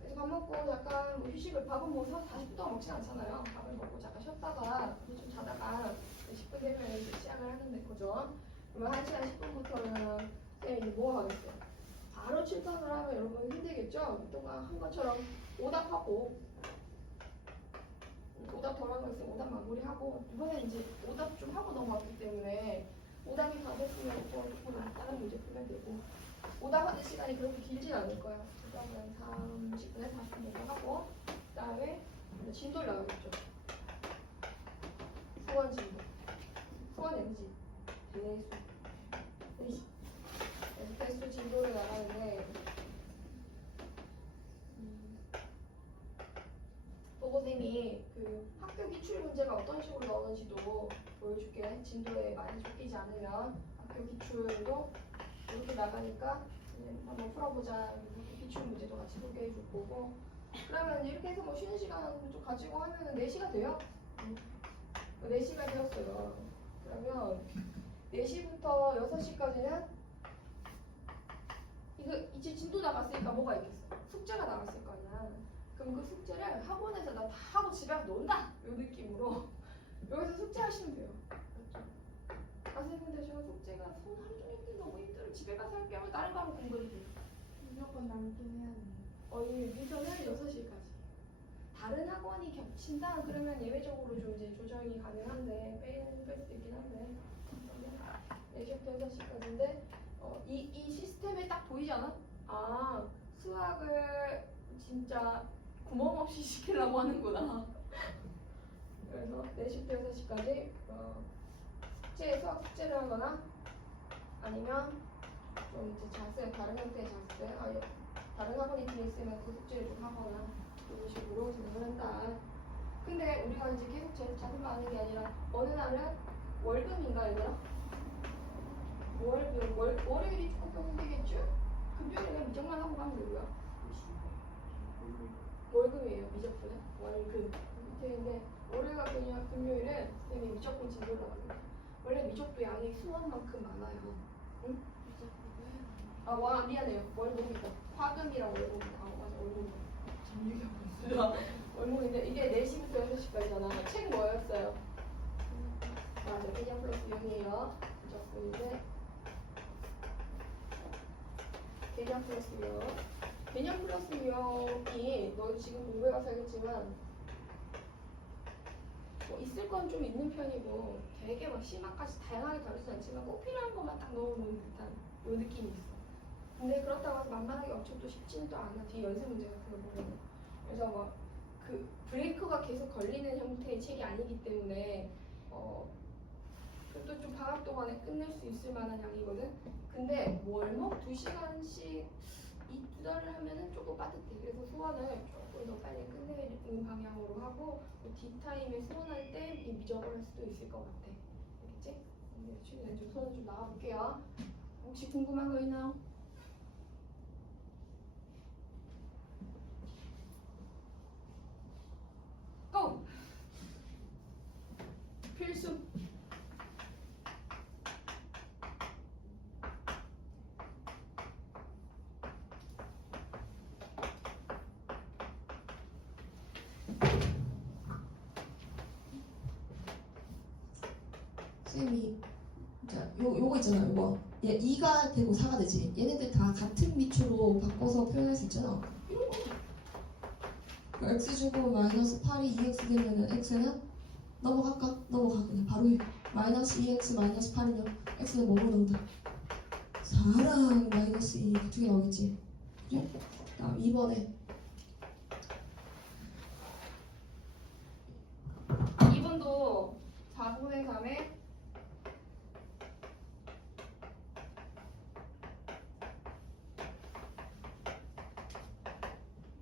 그래서 밥 먹고 잠깐 뭐 휴식을 밥은 뭐 40분 동안 먹진 않잖아요. 밥을 먹고 잠깐 쉬었다가 좀 자다가 10분 되면 이제 시작을 하는데 거죠. 그러면 1시간 10분부터는 쌤이 이제 뭐 하겠어요? 바로 칠판을 하면 여러분 힘들겠죠? 그동안 한 것처럼 오답하고 오답 덜한 거 있으면 오답 마무리하고 이번엔 이제 오답 좀 하고 넘어왔기 때문에 오답이 다 됐으면 조금 다른 문제 풀면 되고 오답하는 시간이 그렇게 길진 않을 거야. 오답은 30분에 40분 정도 하고 그 다음에 진도를 나가겠죠. 수원 진도 수원 NG 대수 진도를 나가는데 보고쌤이 그 학교 기출 문제가 어떤 식으로 나오는지도 보여줄게. 진도에 많이 쫓기지 않으면 학교 기출도 이렇게 나가니까 한번 풀어보자. 이렇게 기출 문제도 같이 소개해줄 거고. 그러면 이렇게 해서 뭐 쉬는 시간 좀 가지고 하면은 4시가 돼요. 4시가 되었어요. 그러면 4시부터 6시까지는 이거 이제 진도 나갔으니까 뭐가 있겠어? 숙제가 나갔을 거 아니야. 그럼 그 숙제를 학원에서 나 다 하고 집에 가서 논다! 이 느낌으로 여기서 숙제하시면 돼요. 그렇죠? 선생님 근데 저 숙제가 손 하루 종일 힘들 너무 힘들어 집에 가서 할게요 하면 다른 거 하면 공부해도 돼요. 무조건 남긴 해야 돼. 이 미션은 6시까지. 다른 학원이 겹친다? 그러면 예외적으로 좀 이제 조정이 가능한데 뺄 수 있긴 한데 4시부터 6시까지인데 이 시스템에 딱 보이지 않아? 아 수학을 진짜 구멍 없이 시키려고 하는구나. 그래서 4시부터 6시까지 수학 숙제를 하거나 아니면 좀 이제 자습, 다른 형태의 자습, 다른 학원이 뒤에 있으면 그 숙제를 좀 하거나 이런 식으로 진행을 한다. 근데 우리가 이제 계속 자습만 하는 게 아니라 어느 날은 월금인가 얘들아? 월요일이 조금 펴고되겠죠? 금요일에 미적만 하고 가면 되고요. 월금이에요. 미적분은 월금 밑에인데 월요일과 금요일은 선생님이 미적분 진도를 나갑니다. 원래 미적도 양이 수원만큼 많아요. 응? 미안해요. 월목이다. 화금이랑 월목이다. 맞아 월목이다. 지금 얘기하고 있어요. 월목인데 이게 4시부터 6시까지잖아. 책 뭐였어요? 맞아. 개념 플러스 0이에요. 미적분인데 개념 플러스 0. 개념 플러스 0이 너 지금 공부해가서 알겠지만 뭐 있을 건 좀 있는 편이고 되게 막 심화까지 다양하게 다루진 않지만 꼭 필요한 것만 딱 넣어놓은 듯한 요 느낌이 있어. 근데 그렇다고 해서 만만하게 엄청 또 쉽지는 또 않아. 뒤에 연습 문제 같은 거 보면. 그래서 막 그 브레이크가 계속 걸리는 형태의 책이 아니기 때문에 그래도 좀 방학 동안에 끝낼 수 있을 만한 양이거든. 근데 월목 2시간씩 이 2달을 하면은 조금 빠듯해. 그래서 소원을 조금 더 빨리 끝내는 방향으로 하고 뒷타임에 소원할 때 미적을 할 수도 있을 것 같아. 알겠지? 네, 최대한 좀 손을 좀 나가볼게요. 혹시 궁금한 거 있나요? 고! 필수. 쌤이 자, 요거 있잖아. 요거 얘 2가 되고 4가 되지. 얘네들 다 같은 미초로 바꿔서 표현할 수 있잖아. 이런 거. x제곱 마이너스 8이 2x 되면은 x는 넘어갈까? 넘어가. 그냥 바로 해. 마이너스 2x 마이너스 8이면 x는 뭐로 넣는다? 4랑 마이너스 2 두 개 나오겠지. 그래? 다음 2번에 2번도 4분의 3에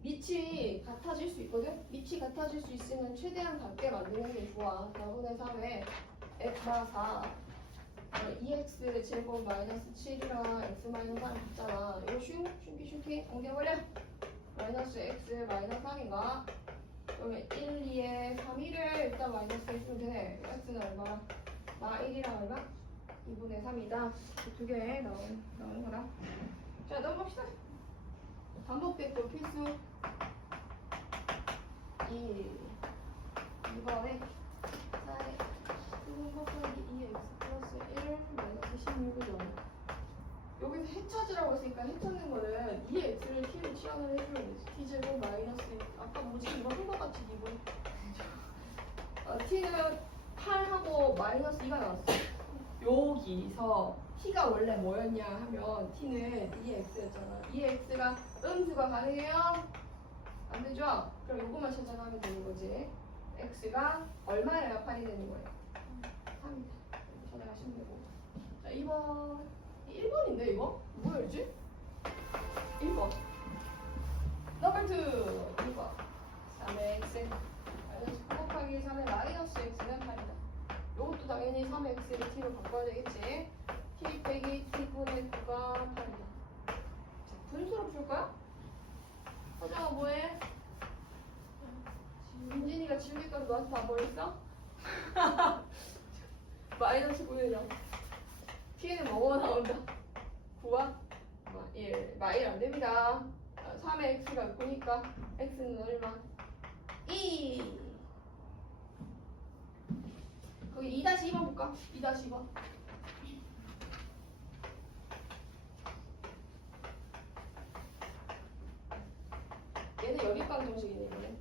밑이 같아질 수 있거든? 밑이 같아질 수 있으면 최대한 같게 만드는 게 좋아. 4분의 3에 x가 4 2x 제곱 마이너스 7이랑 x 마이너스 3 같잖아. 이거 슝기 옮겨버려. 마이너스 x 마이너스 3인가? 그러면 1, 2에 3, 1을 일단 마이너스 해주면 되네. x는 얼마? 나 1이랑 얼마? 2분의 3이다. 두 개 나오는 거다. 자, 넘어갑시다. 반복됐고 필수. 2번에 4에 1 곱하기 2x 플러스 1 마이너스 16이죠. 여기서 해 찾으라고 했으니까 해 찾는 거는 2x를 t로 치환을 해주면 되지. t제곱 마이너스 아까 뭐지? 이거 한 거 같이 기본. t는 8하고 마이너스 2가 나왔어. 여기서 t가 원래 뭐였냐 하면 t는 2x였잖아. 2x가 음수가 가능해요? 안 되죠? 그럼 요것만 찾아가면 되는 거지. x가 얼마여야 8이 되는 거예요? 3이다. 찾아가시면 되고. 자, 2번. 1번인데 이거? 뭐였지? 1번. 넘버 2. 2번. 3의 x. 마이너스 9 곱하기 3의 마이너스 x는 8이다. 요것도 당연히 3x를 t로 바꿔야 되겠지. t 빼기 t분의 9가 8이다. 자, 분수로 풀까요? 서정아 뭐해? 민진이가 지우개가루 너한테 다 버렸어? 마이너스 9는 0. t는 뭐가 나온다? 9와 1. 마1 안됩니다. 3의 x가 9니까 x는 얼마? 2. 거기 2-2번 볼까? 2-2번. 얘는 연립방 정식이네, 이거는.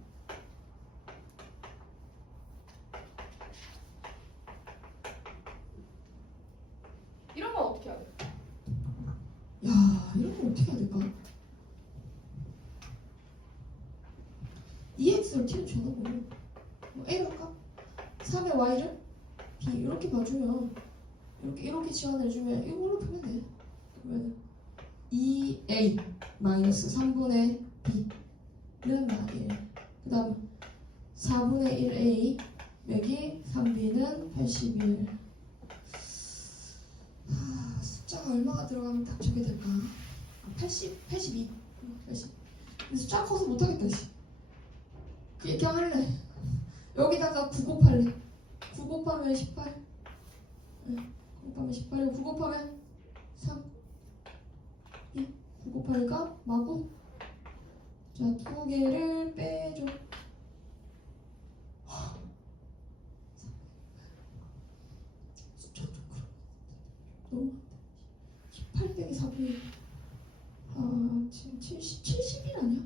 이런 건 어떻게 해야 돼? 야, 이런 거 어떻게 해야 될까? 2x를 t로 쳐놓고 뭐 a로 할까? 3의 y를 b 이렇게 봐주면 이렇게 지원해주면 이걸로 풀면 돼. 그러면 2a 마이너스 3분의 b는 마1. 그 다음 4분의 1a 여기 3b는 81. 숫자가 얼마가 들어가면 딱 저게 될까? 82. 근데 숫자가 커서 못하겠다. 그 얘기 할래. 여기다가 9 곱할래. 9 곱하면 18. 9 곱하면 18이고 9 곱하면 3. 2. 9 곱하니까 마구. 자, 두 개를 빼줘. 숫자 좀 그렇고 너무 많다. 18 빼기 4분의 지금 70일 아니야?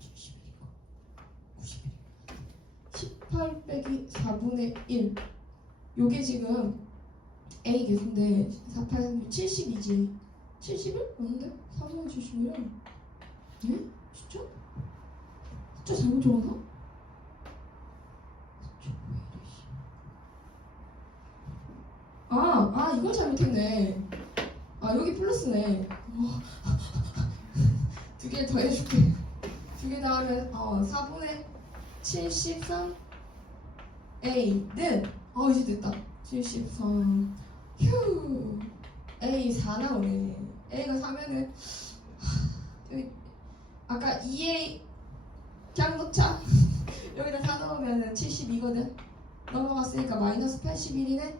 70일이고 90일 18 빼기 4분의 1 요게 지금 A 계수인데 4, 8, 3, 70이지 70일? 맞는데? 4분의 70이면 예? 진짜? 숫자 잘못 적었나? 이걸 잘못했네. 여기 플러스네. 두 개를 더 해줄게. 두 개 더 하면 4분의 73 A는 이제 됐다. 73. 휴. A 4 나오네. A가 4면은 여기 아까 2A 그냥 넣자. 여기다 4 넣으면은 72거든. 넘어갔으니까 마이너스 81이네.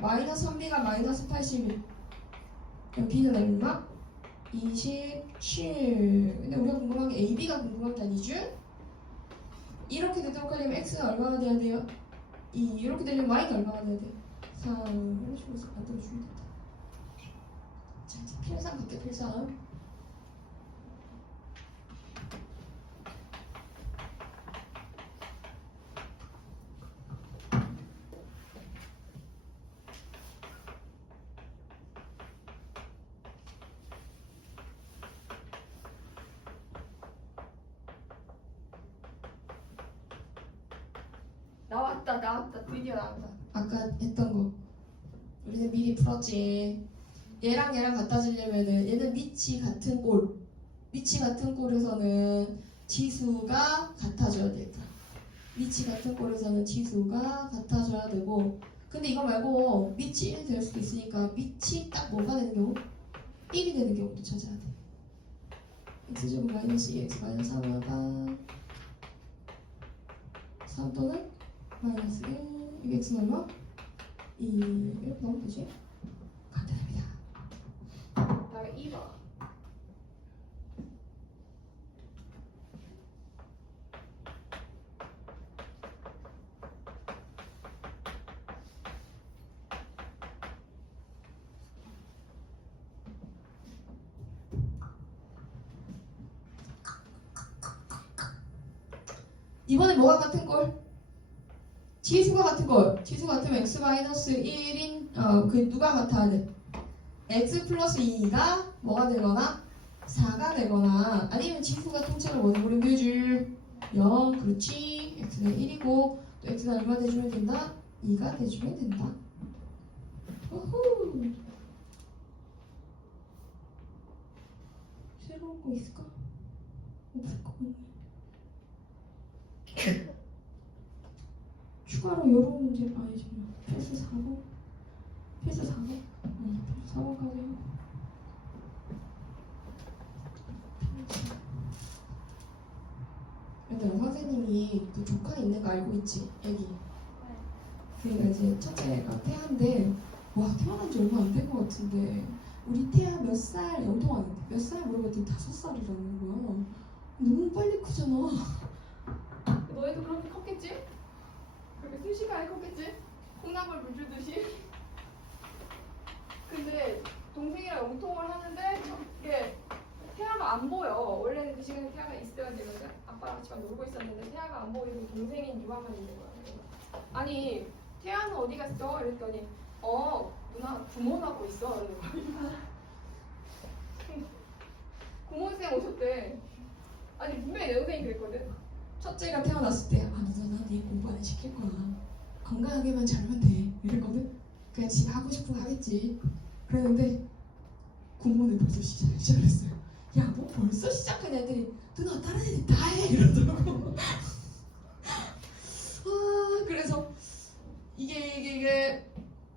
마이너스 3B가 마이너스 81. 그럼 B는 얼마? 27. 근데 우리가 궁금한 게 AB가 궁금한 게 아니죠? 이렇게 되도록 하려면 X가 얼마가 돼야 돼요? 2. 이렇게 되려면 Y가 얼마가 돼야 돼? 3. 이런 식으로 해서 만들어주면 된다. 자, 이제 필상 볼게, 필상. 나왔다. 드디어 나왔다. 아까 했던 거 우리는 미리 풀었지. 얘랑 갖다 주려면은 얘는 밑이 같은 꼴, 밑이 같은 꼴에서는 지수가 같아져야 되고, 밑이 같은 꼴에서는 지수가 같아져야 되고, 근데 이거 말고 밑이 1이 될 수도 있으니까 밑이 딱 뭐가 되는 경우? 1이 되는 경우도 찾아야 돼. x제곱 마이너스 2x 마이너스 3가 3 또는 마이너스 1, 2x는 얼마? 2 이렇게 넣으면 되지? 간단합니다. 다음에 2번. 이번에 뭐가 같은 꼴? 지수가 같은 꼴. 지수 같으면 x 마이너스 1인 그 누가 같아야 돼? x 플러스 2가 뭐가 되거나 4가 되거나 아니면 지수가 통째로 뭐든 우리 뮤줄 0 그렇지. x는 1이고 또 x는 얼마 돼주면 된다? 2가 돼주면 된다. 우후. 새로운 거 있을까? 없을 거 같네. 추가로 요런 문제 아니지 뭐. 필수 4번 필수 4번 필수 4번까지 얘들아 선생님이 그 조카 있는 거 알고 있지? 애기 그러니까 이제 첫째가 태아인데 와 태어난 지 얼마 안 된 거 같은데 우리 태아 몇 살 영통하는데 몇 살 물어봤더니 5살이라는 거야. 너무 빨리 크잖아. 너희도 그렇게 컸겠지? 그렇게 순식간에 컸겠지? 콩나물 물 주듯이. 근데 동생이랑 영통을 하는데 이게 태아가 안 보여. 원래는 그 시간에 태아가 있어야 되거든. 아빠랑 같이 막 놀고 있었는데 태아가 안 보이고 동생인 유아만 있는 거야. 아니 태아는 어디 갔어? 이랬더니 누나 구몬하고 있어. 이러는 거야. 구몬생 오셨대. 아니 분명히 내 동생이 그랬거든. 첫째가 태어났을 때 누나 네 공부 안 시킬 거야. 건강하게만 자르면 돼. 이랬거든. 그냥 지가 하고 싶은 거 하겠지. 그랬는데 공부는 벌써 시작했어요. 야 뭐 벌써 시작하냐 애들이 누나 다른 애들 다 해 이러더라고. 그래서 이게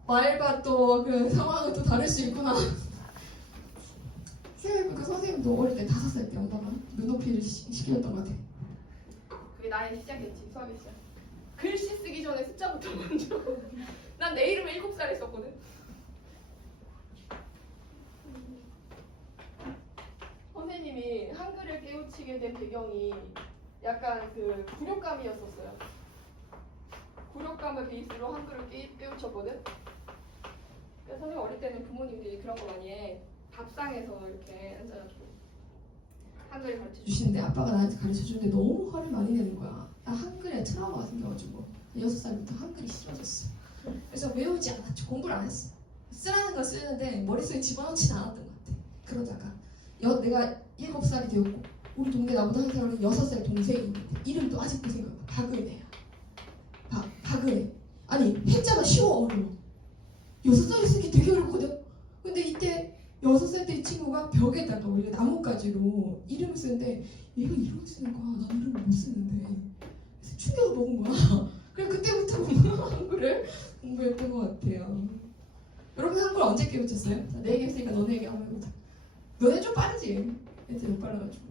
말과 또 그 상황은 또 다를 수 있구나. 생각해보니까 선생님도 어릴 때 5살 때 오다가 눈높이를 시켰던 것 같아. 그게 나의 시작이었지. 수학의 시작. 글씨 쓰기 전에 숫자부터 먼저. 난 내 이름을 7살에 썼거든. 선생님이 한글을 깨우치게 된 배경이 약간 그 굴욕감이었었어요. 굴욕감을 베이스로 한글을 깨우쳤거든. 그래서 선생님 어릴 때는 부모님들이 그런 거 많이 해. 밥상에서 이렇게 앉아가지고 한글 가르쳐 주시는데 아빠가 나한테 가르쳐 주는데 너무 화를 많이 내는 거야. 나 한글에 트라우마가 생겨가지고 6살부터 한글이 싫어졌어. 그래서 외우지 않았죠. 공부를 안 했어. 쓰라는 걸 쓰는데 머릿속에 집어넣지는 않았던 것 같아. 그러다가 내가 7살이 되었고 우리 동네 나보다 한 살은 6살 동생이 있는데 이름도 아직도 생각나. 박은혜야. 박은혜. 아니 해자가 쉬워 어려워. 6살에 쓰기 되게 어렵거든. 근데 이때 6살 때 이 친구가 벽에다가 우리가 나뭇가지로 이름을 쓰는데 얘가 이렇게 쓰는 거야. 난 이름을 못 쓰는데. 그래서 충격을 먹은 거야. 그리고 그때부터 한글을 공부했던 것 같아요. 여러분 한글 언제 깨우쳤어요? 자, 내 얘기했으니까 너네 얘기 한번 해보자. 너네 좀 빠르지? 애들 못 빨라가지고.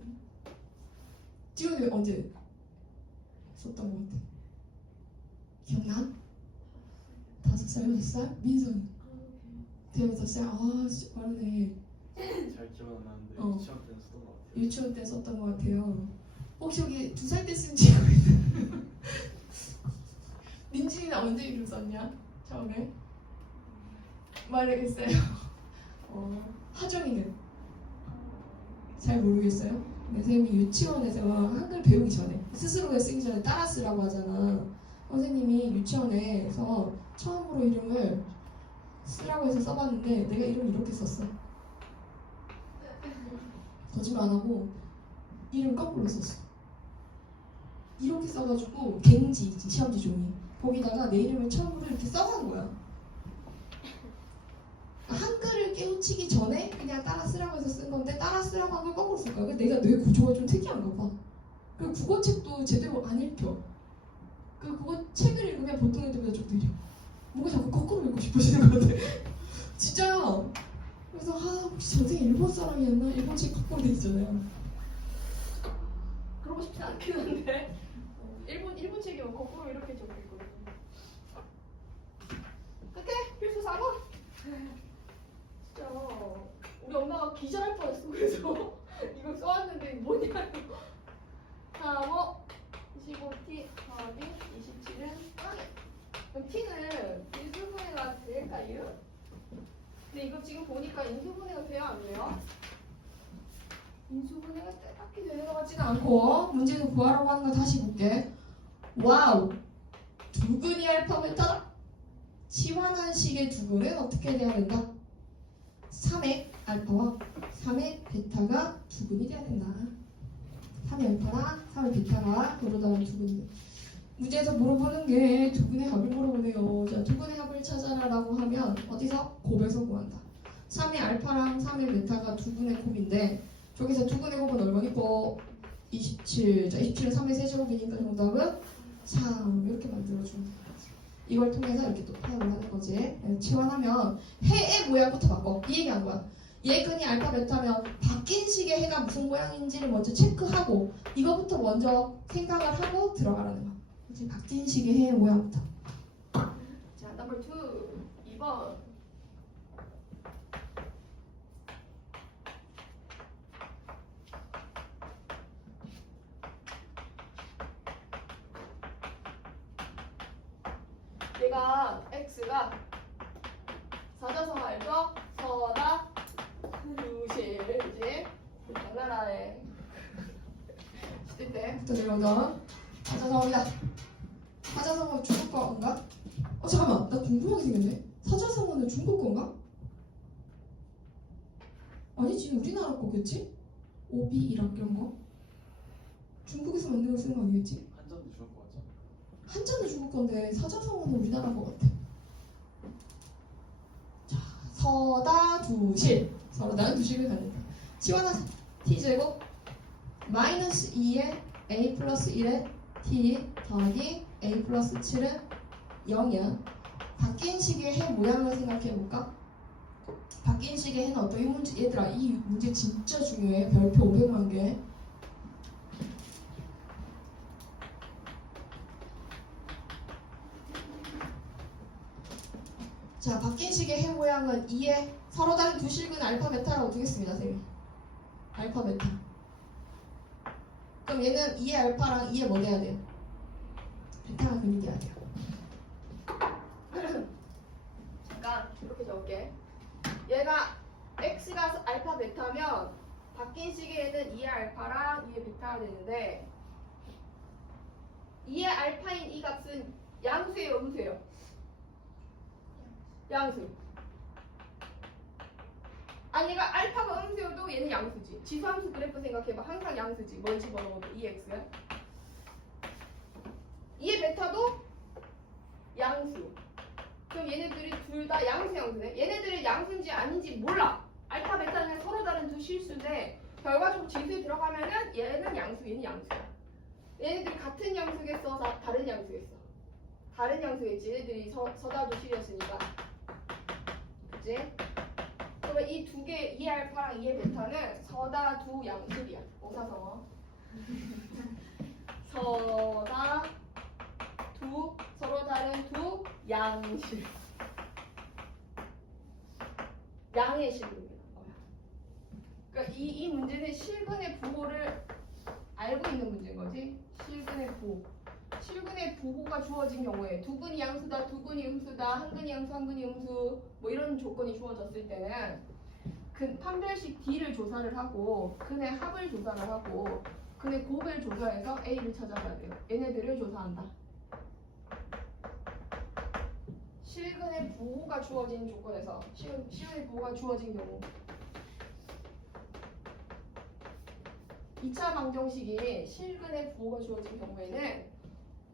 지훈이 언제 썼던 것 같아? 기억나? 5살, 6살? 민성이 대학 5살? 아 진짜 빠르네. 잘 기억은 안 나는데 어. 시험 때는 썼던 것 같아요. 유치원 때 썼던 것 같아요. 혹시 여기 2살 때 쓴 친구 있나요? 민진이는 언제 이름 썼냐? 처음에? 말하겠어요? 하정이는? 잘 모르겠어요? 근데 선생님이 유치원에서 한글 배우기 전에 스스로 쓰기 전에 따라 쓰라고 하잖아. 선생님이 유치원에서 처음으로 이름을 쓰라고 해서 써봤는데 내가 이름 이렇게 썼어. 거짓말 안 하고 이름 거꾸로 썼어. 이렇게 써가지고 갱지 있지, 시험지 종이 거기다가 내 이름을 처음으로 이렇게 써간 거야. 한글을 깨우치기 전에 그냥 따라 쓰라고 해서 쓴 건데 따라 쓰라고 한 걸 거꾸로 쓴 거야. 그래서 내가 뇌 구조가 좀 특이한가 봐. 그리고 국어책도 제대로 안 읽혀. 그 국어책을 읽으면 보통 애들보다 좀 느려. 뭔가 자꾸 거꾸로 읽고 싶어지는 것 같아. 진짜요. 그래서 혹시 선생님 일본 사람이었나? 일본 책 거꾸로 돼 있잖아요. 그러고 싶진 않긴 한데 일본 책이면 거꾸로 이렇게 적혀있거든. 끝에 필수 4번. 진짜 우리 엄마가 기절할 뻔했어. 그래서 이거 써왔는데 뭐냐. 3호 25t 더하기 27은 빵이. 그럼 t는 인수분해가 될까요? 근데 이거 지금 보니까 인수분해가 돼요 안 돼요? 인수분해가 딱히 되는 것 같지는 않고 문제는 구하라고 하는 거 다시 볼게. 와우! 두근이 알파 베타다. 치환한 식의 두근은 어떻게 돼야 된다? 3의 알파와 3의 베타가 두근이 돼야 된다. 3의 알파랑 3의 베타가 서로 다른 두근이. 문제에서 물어보는 게 두근의 합을 물어보네요. 자, 두근의 합을 찾아라라고 하면 어디서? 곱에서 구한다. 3의 알파랑 3의 베타가 두근의 곱인데 저기서 두근의 곱은 얼마니? 27. 자, 27은 3의 세제곱이니까 정답은 3. 이렇게 만들어주면 돼요. 이걸 통해서 이렇게 또 표현을 하는 거지. 치환하면 해의 모양부터 바꿔. 이 얘기한 거야. 예근이 알파 베타면 바뀐 식의 해가 무슨 모양인지를 먼저 체크하고 이거부터 먼저 생각을 하고 들어가라는 거야. 이제 바뀐 식의 해의 모양부터. 자, 넘버 2 2번. 얘가 x가 사자성 알죠? 서다 두실이지. 장난하네. 시대 때. 부터 내려오자. 사자성어이다. 사자성어 중국 거인가? 잠깐만, 나 궁금하게 생겼네. 사자성어는 중국 건가? 아니지, 우리나라 거겠지? 오비 이락 이런 거. 중국에서 만들어 쓰는 거 아니겠지? 한전도 좋을 것 같죠? 한자는 중국 건데 사자성어는 우리나라 거 같아. 자, 서다 두실. 서로 나는 두실을 갖는다. 치환하자. t제곱 마이너스 2에 a 플러스 1에 t 더하기 a 플러스 7은 0이야. 바뀐 식의 해 모양을 생각해볼까? 바뀐 식의 해는 어떤 이 문제, 얘들아 이 문제 진짜 중요해. 별표 500만 개. 자, 바뀐 식의 해 모양은 2에 서로 다른 두 실근 알파 베타라고 두겠습니다, 선생님. 알파 베타. 그럼 얘는 2의 알파랑 2의 뭐 돼야 돼요? 베타가 근이 돼야 돼요. 잠깐 이렇게 적을게. 얘가 x가 알파 베타면 바뀐 식에는 2의 알파랑 2의 베타가 되는데 2의 알파인 이 값은 양수예요, 음수예요? 양수. 아니 얘가 알파가 음수여도 얘는 양수지. 지수함수 그래프 생각해봐. 항상 양수지. 뭘 집어넣어도 2x야. 2의 베타도 양수. 그럼 얘네들이 둘 다 양수네. 얘네들이 양수인지 아닌지 몰라. 알파 베타는 서로 다른 두 실수인데 결과적으로 지수에 들어가면은 얘는 양수, 얘는 양수야. 얘네들이 같은 양수겠어, 다른 양수겠어. 다른 양수겠지. 얘들이 서다도실이었으니까. 그치? 그러면 이 두 개, 2알파랑 2의 베타는 서다두 양수이야. 오사성어. 서다 두 서로 다른 두 양실. 양의 실입니다. 그러니까 이 문제는 실근의 부호를 알고 있는 문제인 거지. 실근의 부호. 실근의 부호가 주어진 경우에 두 근이 양수다, 두 근이 음수다, 한 근이 양수, 한 근이 음수 뭐 이런 조건이 주어졌을 때는 그 판별식 D를 조사를 하고 근의 합을 조사를 하고 근의 곱을 조사해서 A를 찾아가야 돼요. 얘네들을 조사한다. 실근의 부호가 주어진 조건에서 실근의 부호가 주어진 경우 2차 방정식이 실근의 부호가 주어진 경우에는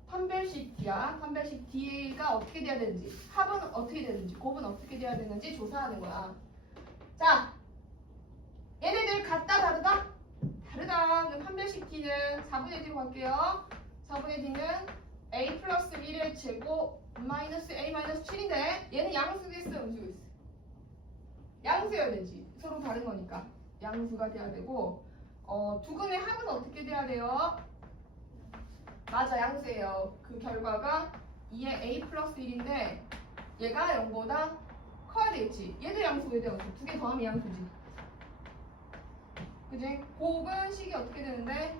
판별식 D야. 판별식 D가 어떻게 돼야 되는지, 합은 어떻게 되는지, 곱은 어떻게 돼야 되는지 조사하는 거야. 자, 얘네들 같다 다르다? 다르다. 그럼 판별식 D는 4분의 D로 갈게요. 4분의 D는 A 플러스 1의 제곱 마이너스 A 마이너스 7인데 얘는 양수겠어, 음수겠어? 양수여야 되지. 서로 다른 거니까 양수가 돼야 되고 두 근의 합은 어떻게 돼야 돼요? 맞아, 양수예요. 그 결과가 2의 A 플러스 1인데 얘가 0보다 커야 되겠지. 얘도 양수, 얘도 양수. 두 개 더하면 양수지. 그지? 곱은 식이 어떻게 되는데?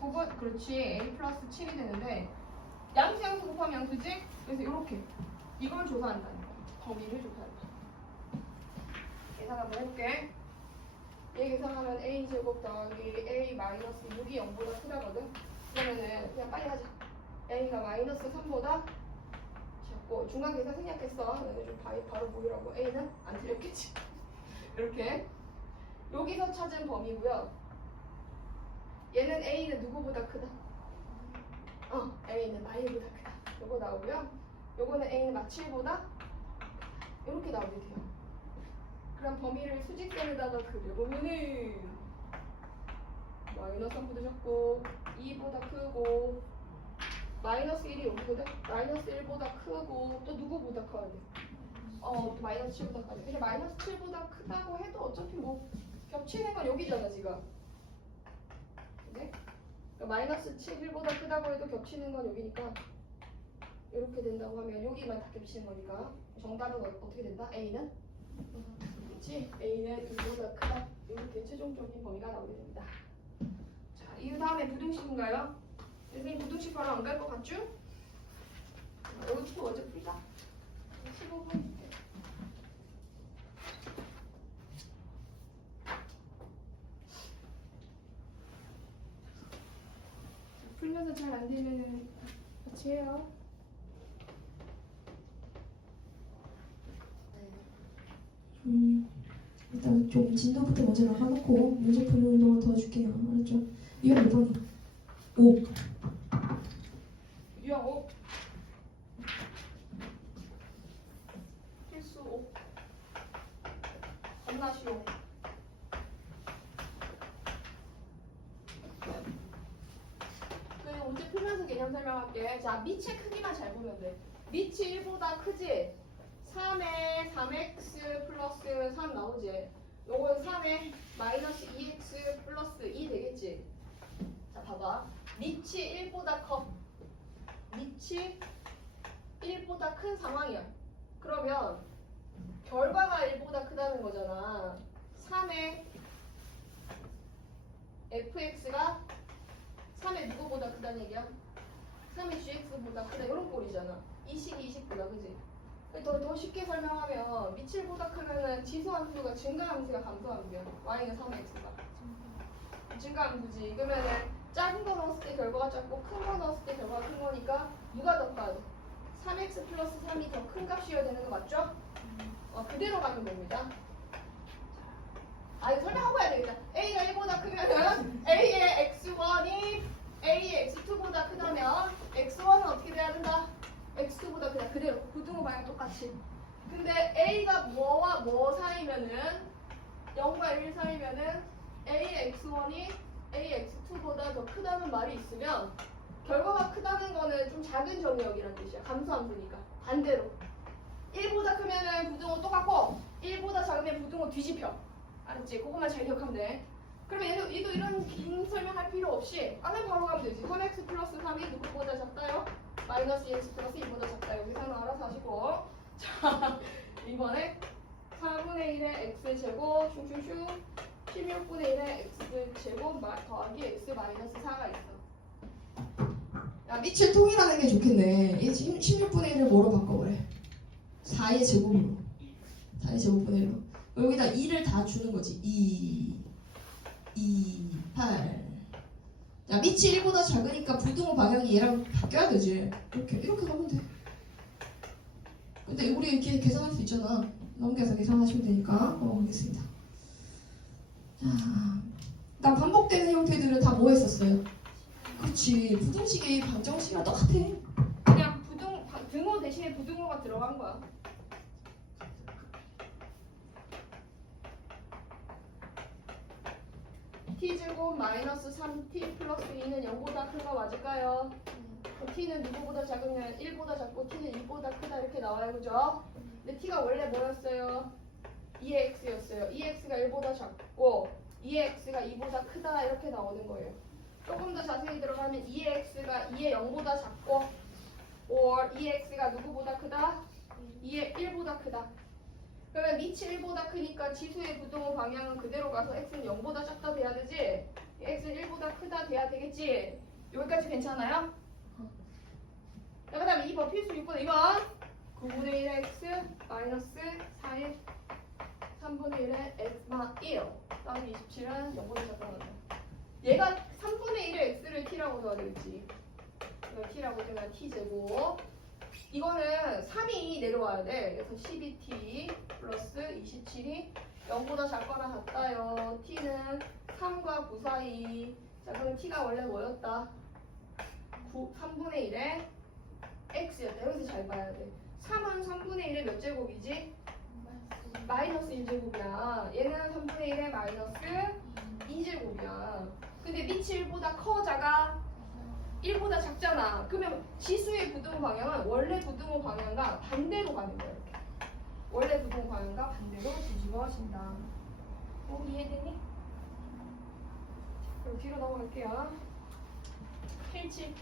곱은 그렇지. A 플러스 7이 되는데 양수 양수 곱하면 양수지? 그래서 이렇게 이걸 조사한다는 거야. 범위를 조사한다. 계산 한번 해볼게. 얘 계산하면 A 제곱 더하기 A 마이너스 6이 0보다 크다거든. 그러면은 그냥 빨리 하자. A가 마이너스 3보다 작고 중간 계산 생략했어. 너네 좀 바로 보이라고. A는 안 틀렸겠지. 이렇게 여기서 찾은 범위고요. 얘는 A는 누구보다 크다? A는 마이보다 크다. 요거 나오고요. 요거는 A는 마7보다 이렇게 나오게 돼요. 그럼 범위를 수직선에다가 그려보면은 마이너스 3보다 작고 2보다 크고 마이너스 1이 여기거든. 마이너스 1보다 크고 또 누구보다 커야 돼? 또 마이너스 7보다 커야 돼. 근데 마이너스 7보다 크다고 해도 어차피 뭐 겹치는 건 여기잖아 지금. 그지? 그러니까 마이너스 7보다 크다고 해도 겹치는 건 여기니까 이렇게 된다고 하면 여기만 다 겹치는 거니까 정답은 어떻게 된다? A는? 그렇지? A는 2보다 크다. 이렇게 최종적인 범위가 나오게 됩니다. 자, 이 다음에 부등식인가요? 선생님 부등식 바로 안 갈 것 같죠? 여기부터 먼저 풀자. 15분. 풀면서 잘 안 되면 같이 해요. 일단 좀 진도부터 먼저 나가놓고 문제 푸는 동안 도와줄게요. 알았죠? 이건 몇 번이야? 5. 유형 5. 필수 5. 겁나 쉬워. 그리고 문제 풀면서 개념 설명할게. 자, 밑의 크기만 잘 보면 돼. 밑이 1보다 크지? 3에 3x 플러스 3 나오지? 요건 3에 마이너스 2x 플러스 2 되겠지? 자, 봐봐. 밑이 1보다 커. 밑이 1보다 큰 상황이야. 그러면 결과가 1보다 크다는 거잖아. 3의 fx가 3의 누구보다 크다는 얘기야? 3의 gx보다 크다. 이런 꼴이잖아. 이 식이 이 식보다, 그지? 더 쉽게 설명하면 밑 7보다 크면은 지수함수가 증가함수야, 감소함수야? y는 3x가 증가함수지. 그러면은 작은 거 넣었을 때 결과가 작고 큰 거 넣었을 때 결과가 큰 거니까 누가 더 커야 돼? 3x 플러스 3이 더 큰 값이어야 되는 거 맞죠? 그대로 가면 됩니다. 이거 설명하고 해야 되겠다. A가 1보다 크면은 A의 x1이 A의 x2보다 크다면 x1은 어떻게 돼야 된다? x2보다 그냥 그대로 부등호 방향 똑같이. 근데 A가 뭐와 뭐 사이면은 0과 1 사이면은 A의 x1이 A의 x2보다 더 크다는 말이 있으면 결과가 크다는 거는 좀 작은 정의역이란 뜻이야. 감소함수니까. 반대로 1보다 크면은 부등호 똑같고 1보다 작으면 부등호 뒤집혀. 알았지? 그것만 잘 기억하면 돼. 그러면 얘도 이런 긴 설명할 필요 없이 안에 바로 가면 되지. 3x 플러스 3이 누구보다 작다요? 마이너스 2x 플러스 2보다 작다요. 계산은 알아서 하시고. 자, 이번에 4분의 1의 x제곱 슝슝슝 16분의 1의 x제곱 더하기 x 마이너스 4가 있어. 야, 밑을 통일하는 게 좋겠네. 얘 지금 16분의 1을 뭐로 바꿔보래? 4의 제곱으로. 4의 제곱분의 1로. 여기다 2를 다 주는 거지. 2, 8. 야, 밑이 1보다 작으니까 부등호 방향이 얘랑 바뀌어야 되지. 이렇게 가면 돼. 근데 우리 이렇게 계산할 수 있잖아. 넘겨서 계산하시면 되니까 넘어가겠습니다. 자, 난 반복되는 형태들은 다 뭐 했었어요? 그렇지. 부등식의 방정식이랑 똑같아. 그냥 등호 대신에 부등호가 들어간 거야. t제곱 마이너스 3t 플러스 2는 0보다 큰 거 맞을까요? 그럼 t는 누구보다 작으면 1보다 작고 t는 2보다 크다 이렇게 나와요. 그죠? 근데 t가 원래 뭐였어요? 2의 x였어요. 2x가 1보다 작고 2의 x가 2보다 크다 이렇게 나오는 거예요. 조금 더 자세히 들어가면 2의 x가 2의 0보다 작고 or 2의 x가 누구보다 크다? 2의 1보다 크다. 그러면 밑이 1보다 크니까 지수의 부등호 방향은 그대로 가서 x는 0보다 작다 돼야 되지? x는 1보다 크다 돼야 되겠지? 여기까지 괜찮아요? 자, 그 다음에 2번 필수 6번 2번 9분의 1의 x 마이너스 4의 3분의 1의 x마 1 더하기 27은 0보다 작다 나온다. 얘가 3분의 1의 x를 t라고 써야 되겠지. 이거 t라고 되면 t제곱. 이거는 3이 내려와야 돼. 그래서 12t 플러스 27이 0보다 작거나 같다요. t는 3과 9 사이. 자, 그럼 t가 원래 뭐였다? 3분의 1의 x였다. 여기서 잘 봐야 돼. 3은 3분의 1의 몇 제곱이지? 마이너스 1제곱이야. 얘는 3분의 1의 마이너스 2제곱이야. 근데 밑이 1보다 커 작아? 1보다 작잖아. 그러면 지수의 부등호 방향은 원래 부등호 방향과 반대로 가는 거야. 이렇게. 원래 부등호 방향과 반대로 뒤집어진다. 이해되니? 그럼 뒤로 넘어갈게요. 17.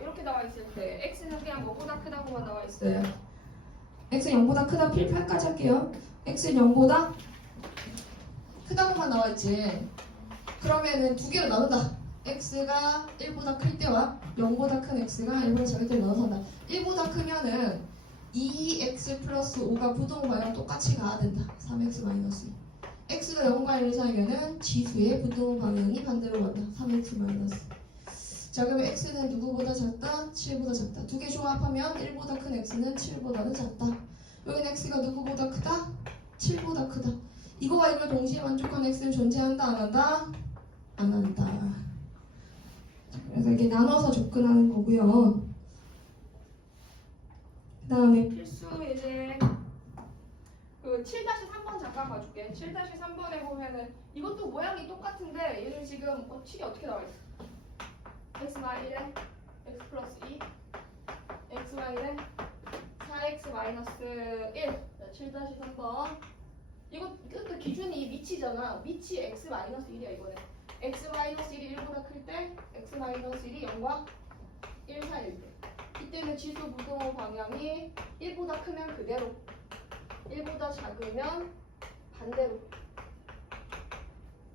이렇게 나와 있을 때 x는 그냥 뭐보다 크다고만 나와 있어요. x는 0보다 크다 필판까지 할게요. x는 0보다 크다고만 나와 있지. 그러면은 두 개로 나눈다. x가 1보다 클 때와 0보다 큰 x가 1보다 작을 때를 나눠서 한다. 1보다 크면은 2x 플러스 5가 부등호 방향 똑같이 가야 된다. 3x 마이너스 2. x가 0과 1 사이면은 지수의 부등호 방향이 반대로 간다. 3x 마이너스. 자, 그러면 x는 누구보다 작다? 7보다 작다. 두 개 조합하면 1보다 큰 x는 7보다는 작다. 여기는 x가 누구보다 크다? 7보다 크다. 이거와 이걸 동시에 만족하는 x는 존재한다? 안 한다? 안 한다. 그래서 이렇게 나눠서 접근하는 거고요. 그 다음에 필수 예제 그 7-3번 잠깐 봐줄게. 7-3번에 보면은 이것도 모양이 똑같은데 얘는 지금 7이 어떻게 나와 있어? x-1에 x 플러스 2 x-1에 4x 마이너스 1 7-3번 이것도 기준이 밑이잖아. 밑이 x 마이너스 1이야 이번에. x 마이너스 1이 1보다 클 때 x 마이너스 1이 0과 1 사이일 때 이때는 지수 부등호 방향이 1보다 크면 그대로 1보다 작으면 반대로.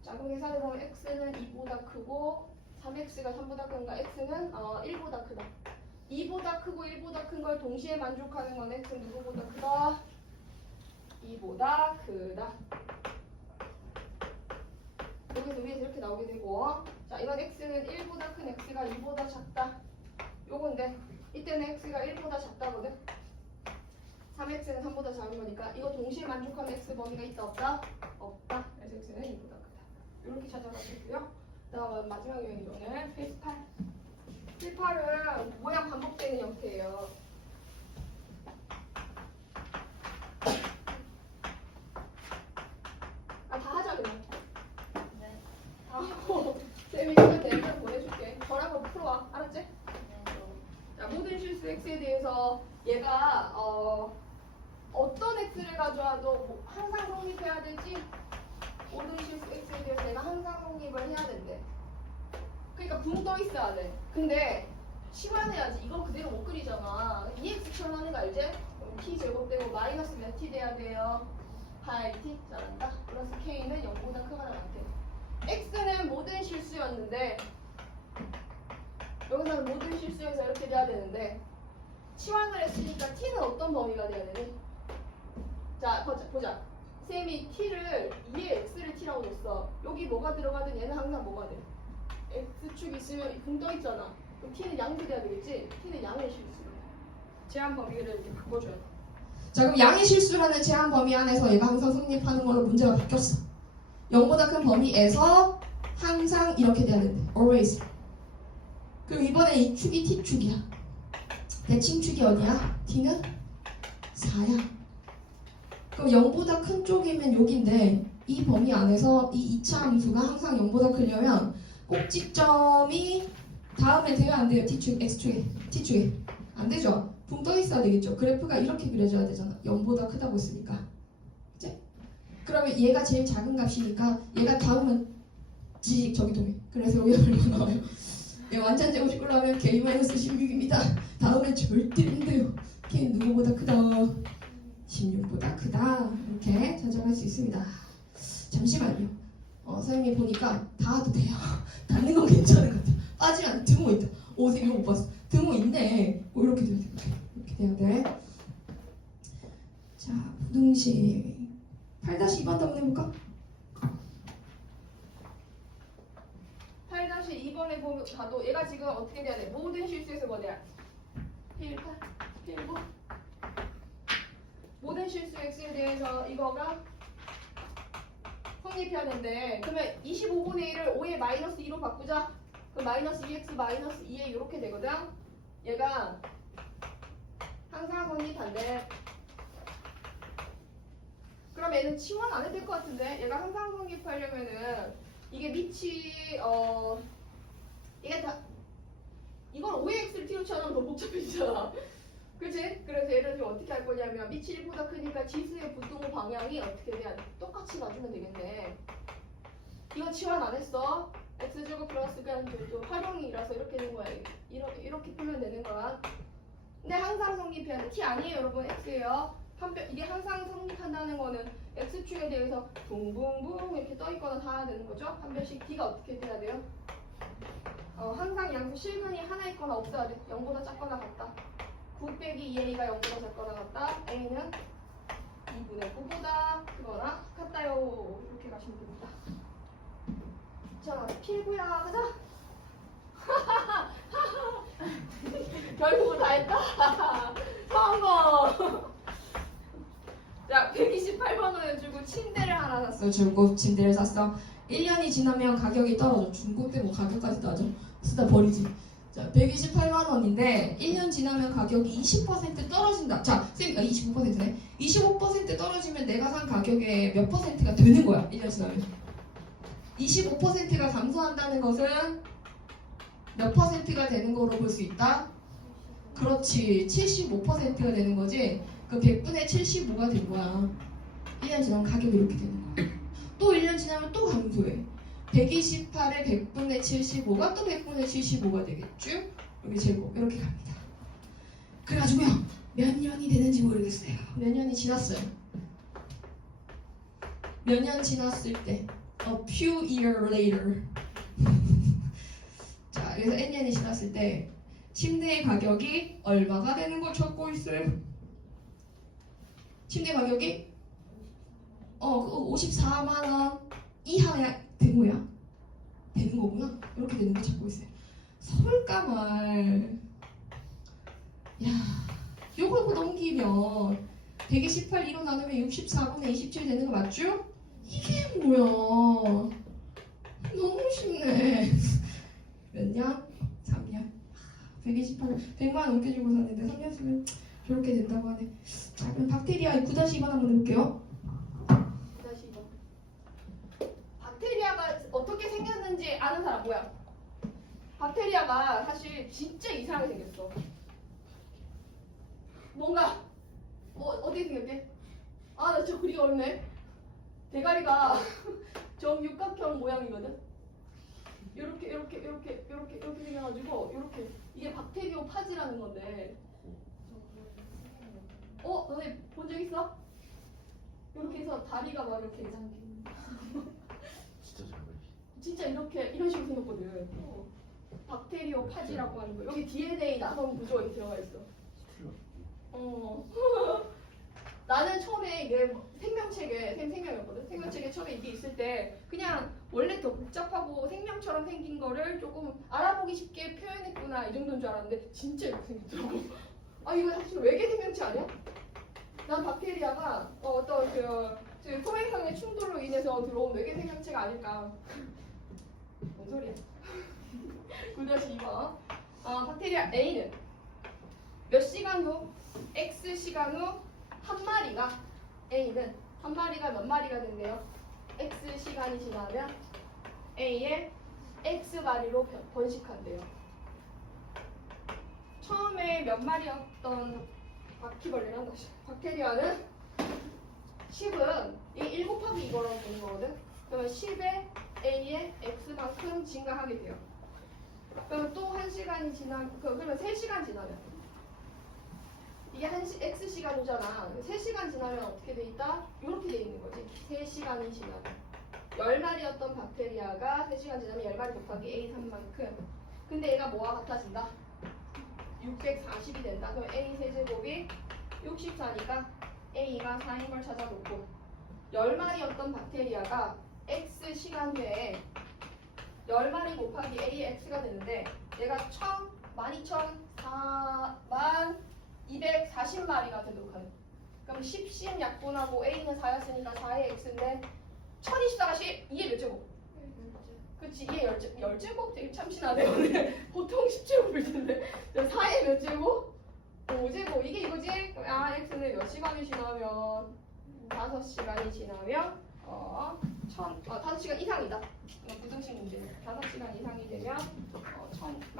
자, 그럼 계산해보면 x는 2보다 크고 3x가 3보다 큰가? x는 1보다 크다. 2보다 크고 1보다 큰 걸 동시에 만족하는 건 x는 누구보다 크다? 2보다 크다. 여기서 위에서 이렇게 나오게 되고, 자, 이건 x는 1보다 큰 x가 2보다 작다. 요건데 이때는 x가 1보다 작다거든. 3x는 3보다 작은 거니까 이거 동시에 만족하는 x 범위가 있다 없다? 없다. 그래서 x는 2보다 크다. 이렇게 찾아가시고요. 다음 마지막 유형이로는 페이지 8. 페이지 8은 모양 반복되는 형태예요. 아, 다 하자 그냥. 네. 쌤이 이거 내일까지 보내줄게. 저랑 풀어와. 알았지? 자, 모든 실수 x에 대해서 얘가 어떤 x를 가져와도 항상 성립해야 되지? 모든 실수 x에 대해서 내가 항상 성립을 해야 된대. 그러니까 붕 떠 있어야 돼. 근데 치환해야지. 이거 그대로 못 그리잖아. 2x 치환하는 거 알지? 그럼 t 제곱되고 마이너스 몇 t 돼야 돼요? 8t. 잘한다. 플러스 k는 0보다 크거나 같대. x는 모든 실수였는데 여기서는 모든 실수에서 이렇게 돼야 되는데 치환을 했으니까 t는 어떤 범위가 돼야 되니? 자, 보자. 쌤이 t를 2에 x를 t라고 줬어. 여기 뭐가 들어가든 얘는 항상 뭐가 돼? x축 있으면 붕 떠 있잖아. 그럼 t는 양이 돼야 되겠지? t는 양의 실수. 제한 범위를 이렇게 바꿔줘야 돼. 자, 그럼 양의 실수라는 제한 범위 안에서 얘가 항상 성립하는 걸로 문제가 바뀌었어. 0보다 큰 범위에서 항상 이렇게 돼야 된대. always. 그리고 이번에 이 축이 t축이야. 대칭축이 어디야? t는 4야. 그럼 0보다 큰 쪽이면 여기인데 이 범위 안에서 이 2차 함수가 항상 0보다 크려면 꼭지점이 다음에 돼야 안 돼요? t축, x축에, t축에. 안 되죠? 붕 떠 있어야 되겠죠? 그래프가 이렇게 그려져야 되잖아. 0보다 크다고 했으니까. 그치? 그러면 얘가 제일 작은 값이니까 얘가 다음은 지 저기 동해. 그래서 여기 얼마 나와요? 얘 완전 제곱 시키려면 k-16입니다. 다음엔 절대 안 돼요. k 누구보다 크다? 16보다 크다. 이렇게 찾아갈 수 있습니다. 잠시만요. 선생님이 보니까 다 해도 돼요. 닿는 건 괜찮은 것 같아요. 빠지면 등호 있다. 오, 이거 못 봤어. 등호 있네. 이렇게 돼야 돼. 이렇게 돼야 돼. 자, 부등식 8-2번 한번 해볼까? 8-2번에 보면 봐도 얘가 지금 어떻게 돼야 돼? 모든 실수에서 뭐 돼야? 필파, 필고. 모든 실수 x에 대해서 이거가 성립해야 되는데 그러면 25분의 1을 5의 마이너스 2로 바꾸자. 그럼 마이너스 2x 마이너스 2에 이렇게 되거든. 얘가 항상 성립한대. 그럼 얘는 치환 안 해도 될 것 같은데 얘가 항상 성립하려면은 이게 밑이 이게 다 이건 5의 x를 t로 치환하면 더 복잡해지잖아. 그치? 그래서 얘를 지금 어떻게 할 거냐면 밑이 1보다 크니까 지수의 부등호 방향이 어떻게 돼야 돼? 똑같이 놔주면 되겠네. 이거 치환 안 했어. x제곱 플러스 그냥 또 활용이라서 이렇게 되는 거야. 이렇게 풀면 되는 거야. 근데 항상 성립해야 돼. t 아니에요 여러분. x예요. 이게 항상 성립한다는 거는 x축에 대해서 붕붕붕 이렇게 떠있거나 다 되는 거죠. 한 별씩 d가 어떻게 돼야 돼요? 항상 양수 실근이 하나 있거나 없어야 돼. 0보다 작거나 같다. 9 빼기 2a가 0보다 작거나 같다. a는 2분의 9보다 크거나 같다요. 이렇게 가시면 됩니다. 자, 필구야 가자. 결국은 다 했다. 성공. 자, 128만 원을 주고 침대를 하나 샀어. 중고 침대를 샀어. 1년이 지나면 가격이 떨어져. 중고 때 뭐 가격까지 따져? 쓰다 버리지. 자, 128만 원인데 1년 지나면 가격이 20% 떨어진다. 자, 쌤, 25%네. 25% 떨어지면 내가 산 가격의 몇 퍼센트가 되는 거야? 1년 지나면. 25%가 감소한다는 것은 몇 퍼센트가 되는 거로 볼 수 있다? 그렇지. 75%가 되는 거지. 그 100분의 75가 된 거야. 1년 지나면 가격이 이렇게 되는 거야. 또 1년 지나면 또 감소해. 128에 100분의 75가 또 100분의 75가 되겠죠? 여기 제곱 이렇게 갑니다. 그래가지고요. 몇 년이 되는지 모르겠어요. 몇 년이 지났어요. 몇 년 지났을 때 A few years later 자, 그래서 n년이 지났을 때 침대의 가격이 얼마가 되는 걸 찾고 있어요. 침대 가격이 54만 원 이하야 되고요. 되는 거구나. 이렇게 되는 거 찾고 있어요. 설까 말. 야, 요거 넘기면 128 2로 나누면 64분의 27 되는 거 맞죠? 이게 뭐야? 몇 년? 3년. 128년 100만 원 넘게 주고 샀는데 3년 쓰면 저렇게 된다고 하네. 자, 그럼 박테리아의 9-2번 한번 해볼게요. 9-2번. 박테리아가 어떻게 생겼는지 아는 사람 뭐야? 박테리아가 사실 진짜 이상하게 생겼어. 뭔가 어떻게 생겼대? 아, 나 진짜 그리기 어렵네. 대가리가 정육각형 모양이거든. 이렇게 생겨가지고 이렇게 이게 박테리오파지라는 건데. 너네 본 적 있어? 이렇게 해서 다리가 막 이렇게 진짜 잘 그리시. 진짜 이런 식으로 생겼거든. 박테리오파지라고 하는 거. 여기 DNA 나선 구조가 이렇게 들어가 있어. 나는 처음에 이게 생명체계 생명체계 처음에 이게 있을 때 그냥 원래 더 복잡하고 생명처럼 생긴 거를 조금 알아보기 쉽게 표현했구나 이 정도인 줄 알았는데 진짜 이렇게 생겼더라고. 아, 이거 사실 외계 생명체 아니야? 난 박테리아가 어떤 그 소행성의 충돌로 인해서 들어온 외계 생명체가 아닐까. 뭔 소리야? 9-2번. 박테리아 A는 몇 시간 후? X 시간 후 한 마리가 A는 한 마리가 몇 마리가 된대요? X 시간이 지나면 A의 X 마리로 번식한대요. 처음에 몇 마리였던 바퀴벌레는 박테리아는 10은 이게 1 곱하기 이거라고 보는 거거든. 그러면 10에 A의 X만큼 증가하게 돼요. 그러면 또 1시간이 그러면 3시간 지나면 이게 X시간 후잖아. 3시간 지나면 어떻게 돼 있다? 이렇게 돼 있는 거지. 3시간이 지나면 10마리였던 박테리아가 3시간 지나면 10마리 곱하기 A3만큼. 근데 얘가 뭐와 같아진다? 640이 된다. 그럼 A 세제곱이 64니까 A가 4인 걸 찾아놓고 10마리였던 박테리아가 X 시간 후에 10마리 곱하기 AX가 되는데 얘가 1240마리가 되도록 하는. 그럼 10 약분하고 A는 4였으니까 4의 X인데 1024가 10, 이게 몇 제곱? 그치, 이게 10제곱 되게 참신하네 오늘. 보통 10제곱일 텐데 4의 몇 제곱? 5제곱. 이게 이거지? X는 몇 시간이 지나면 5시간이 지나면 5시간 이상이다. 부등식 문제는 5시간 이상이 되면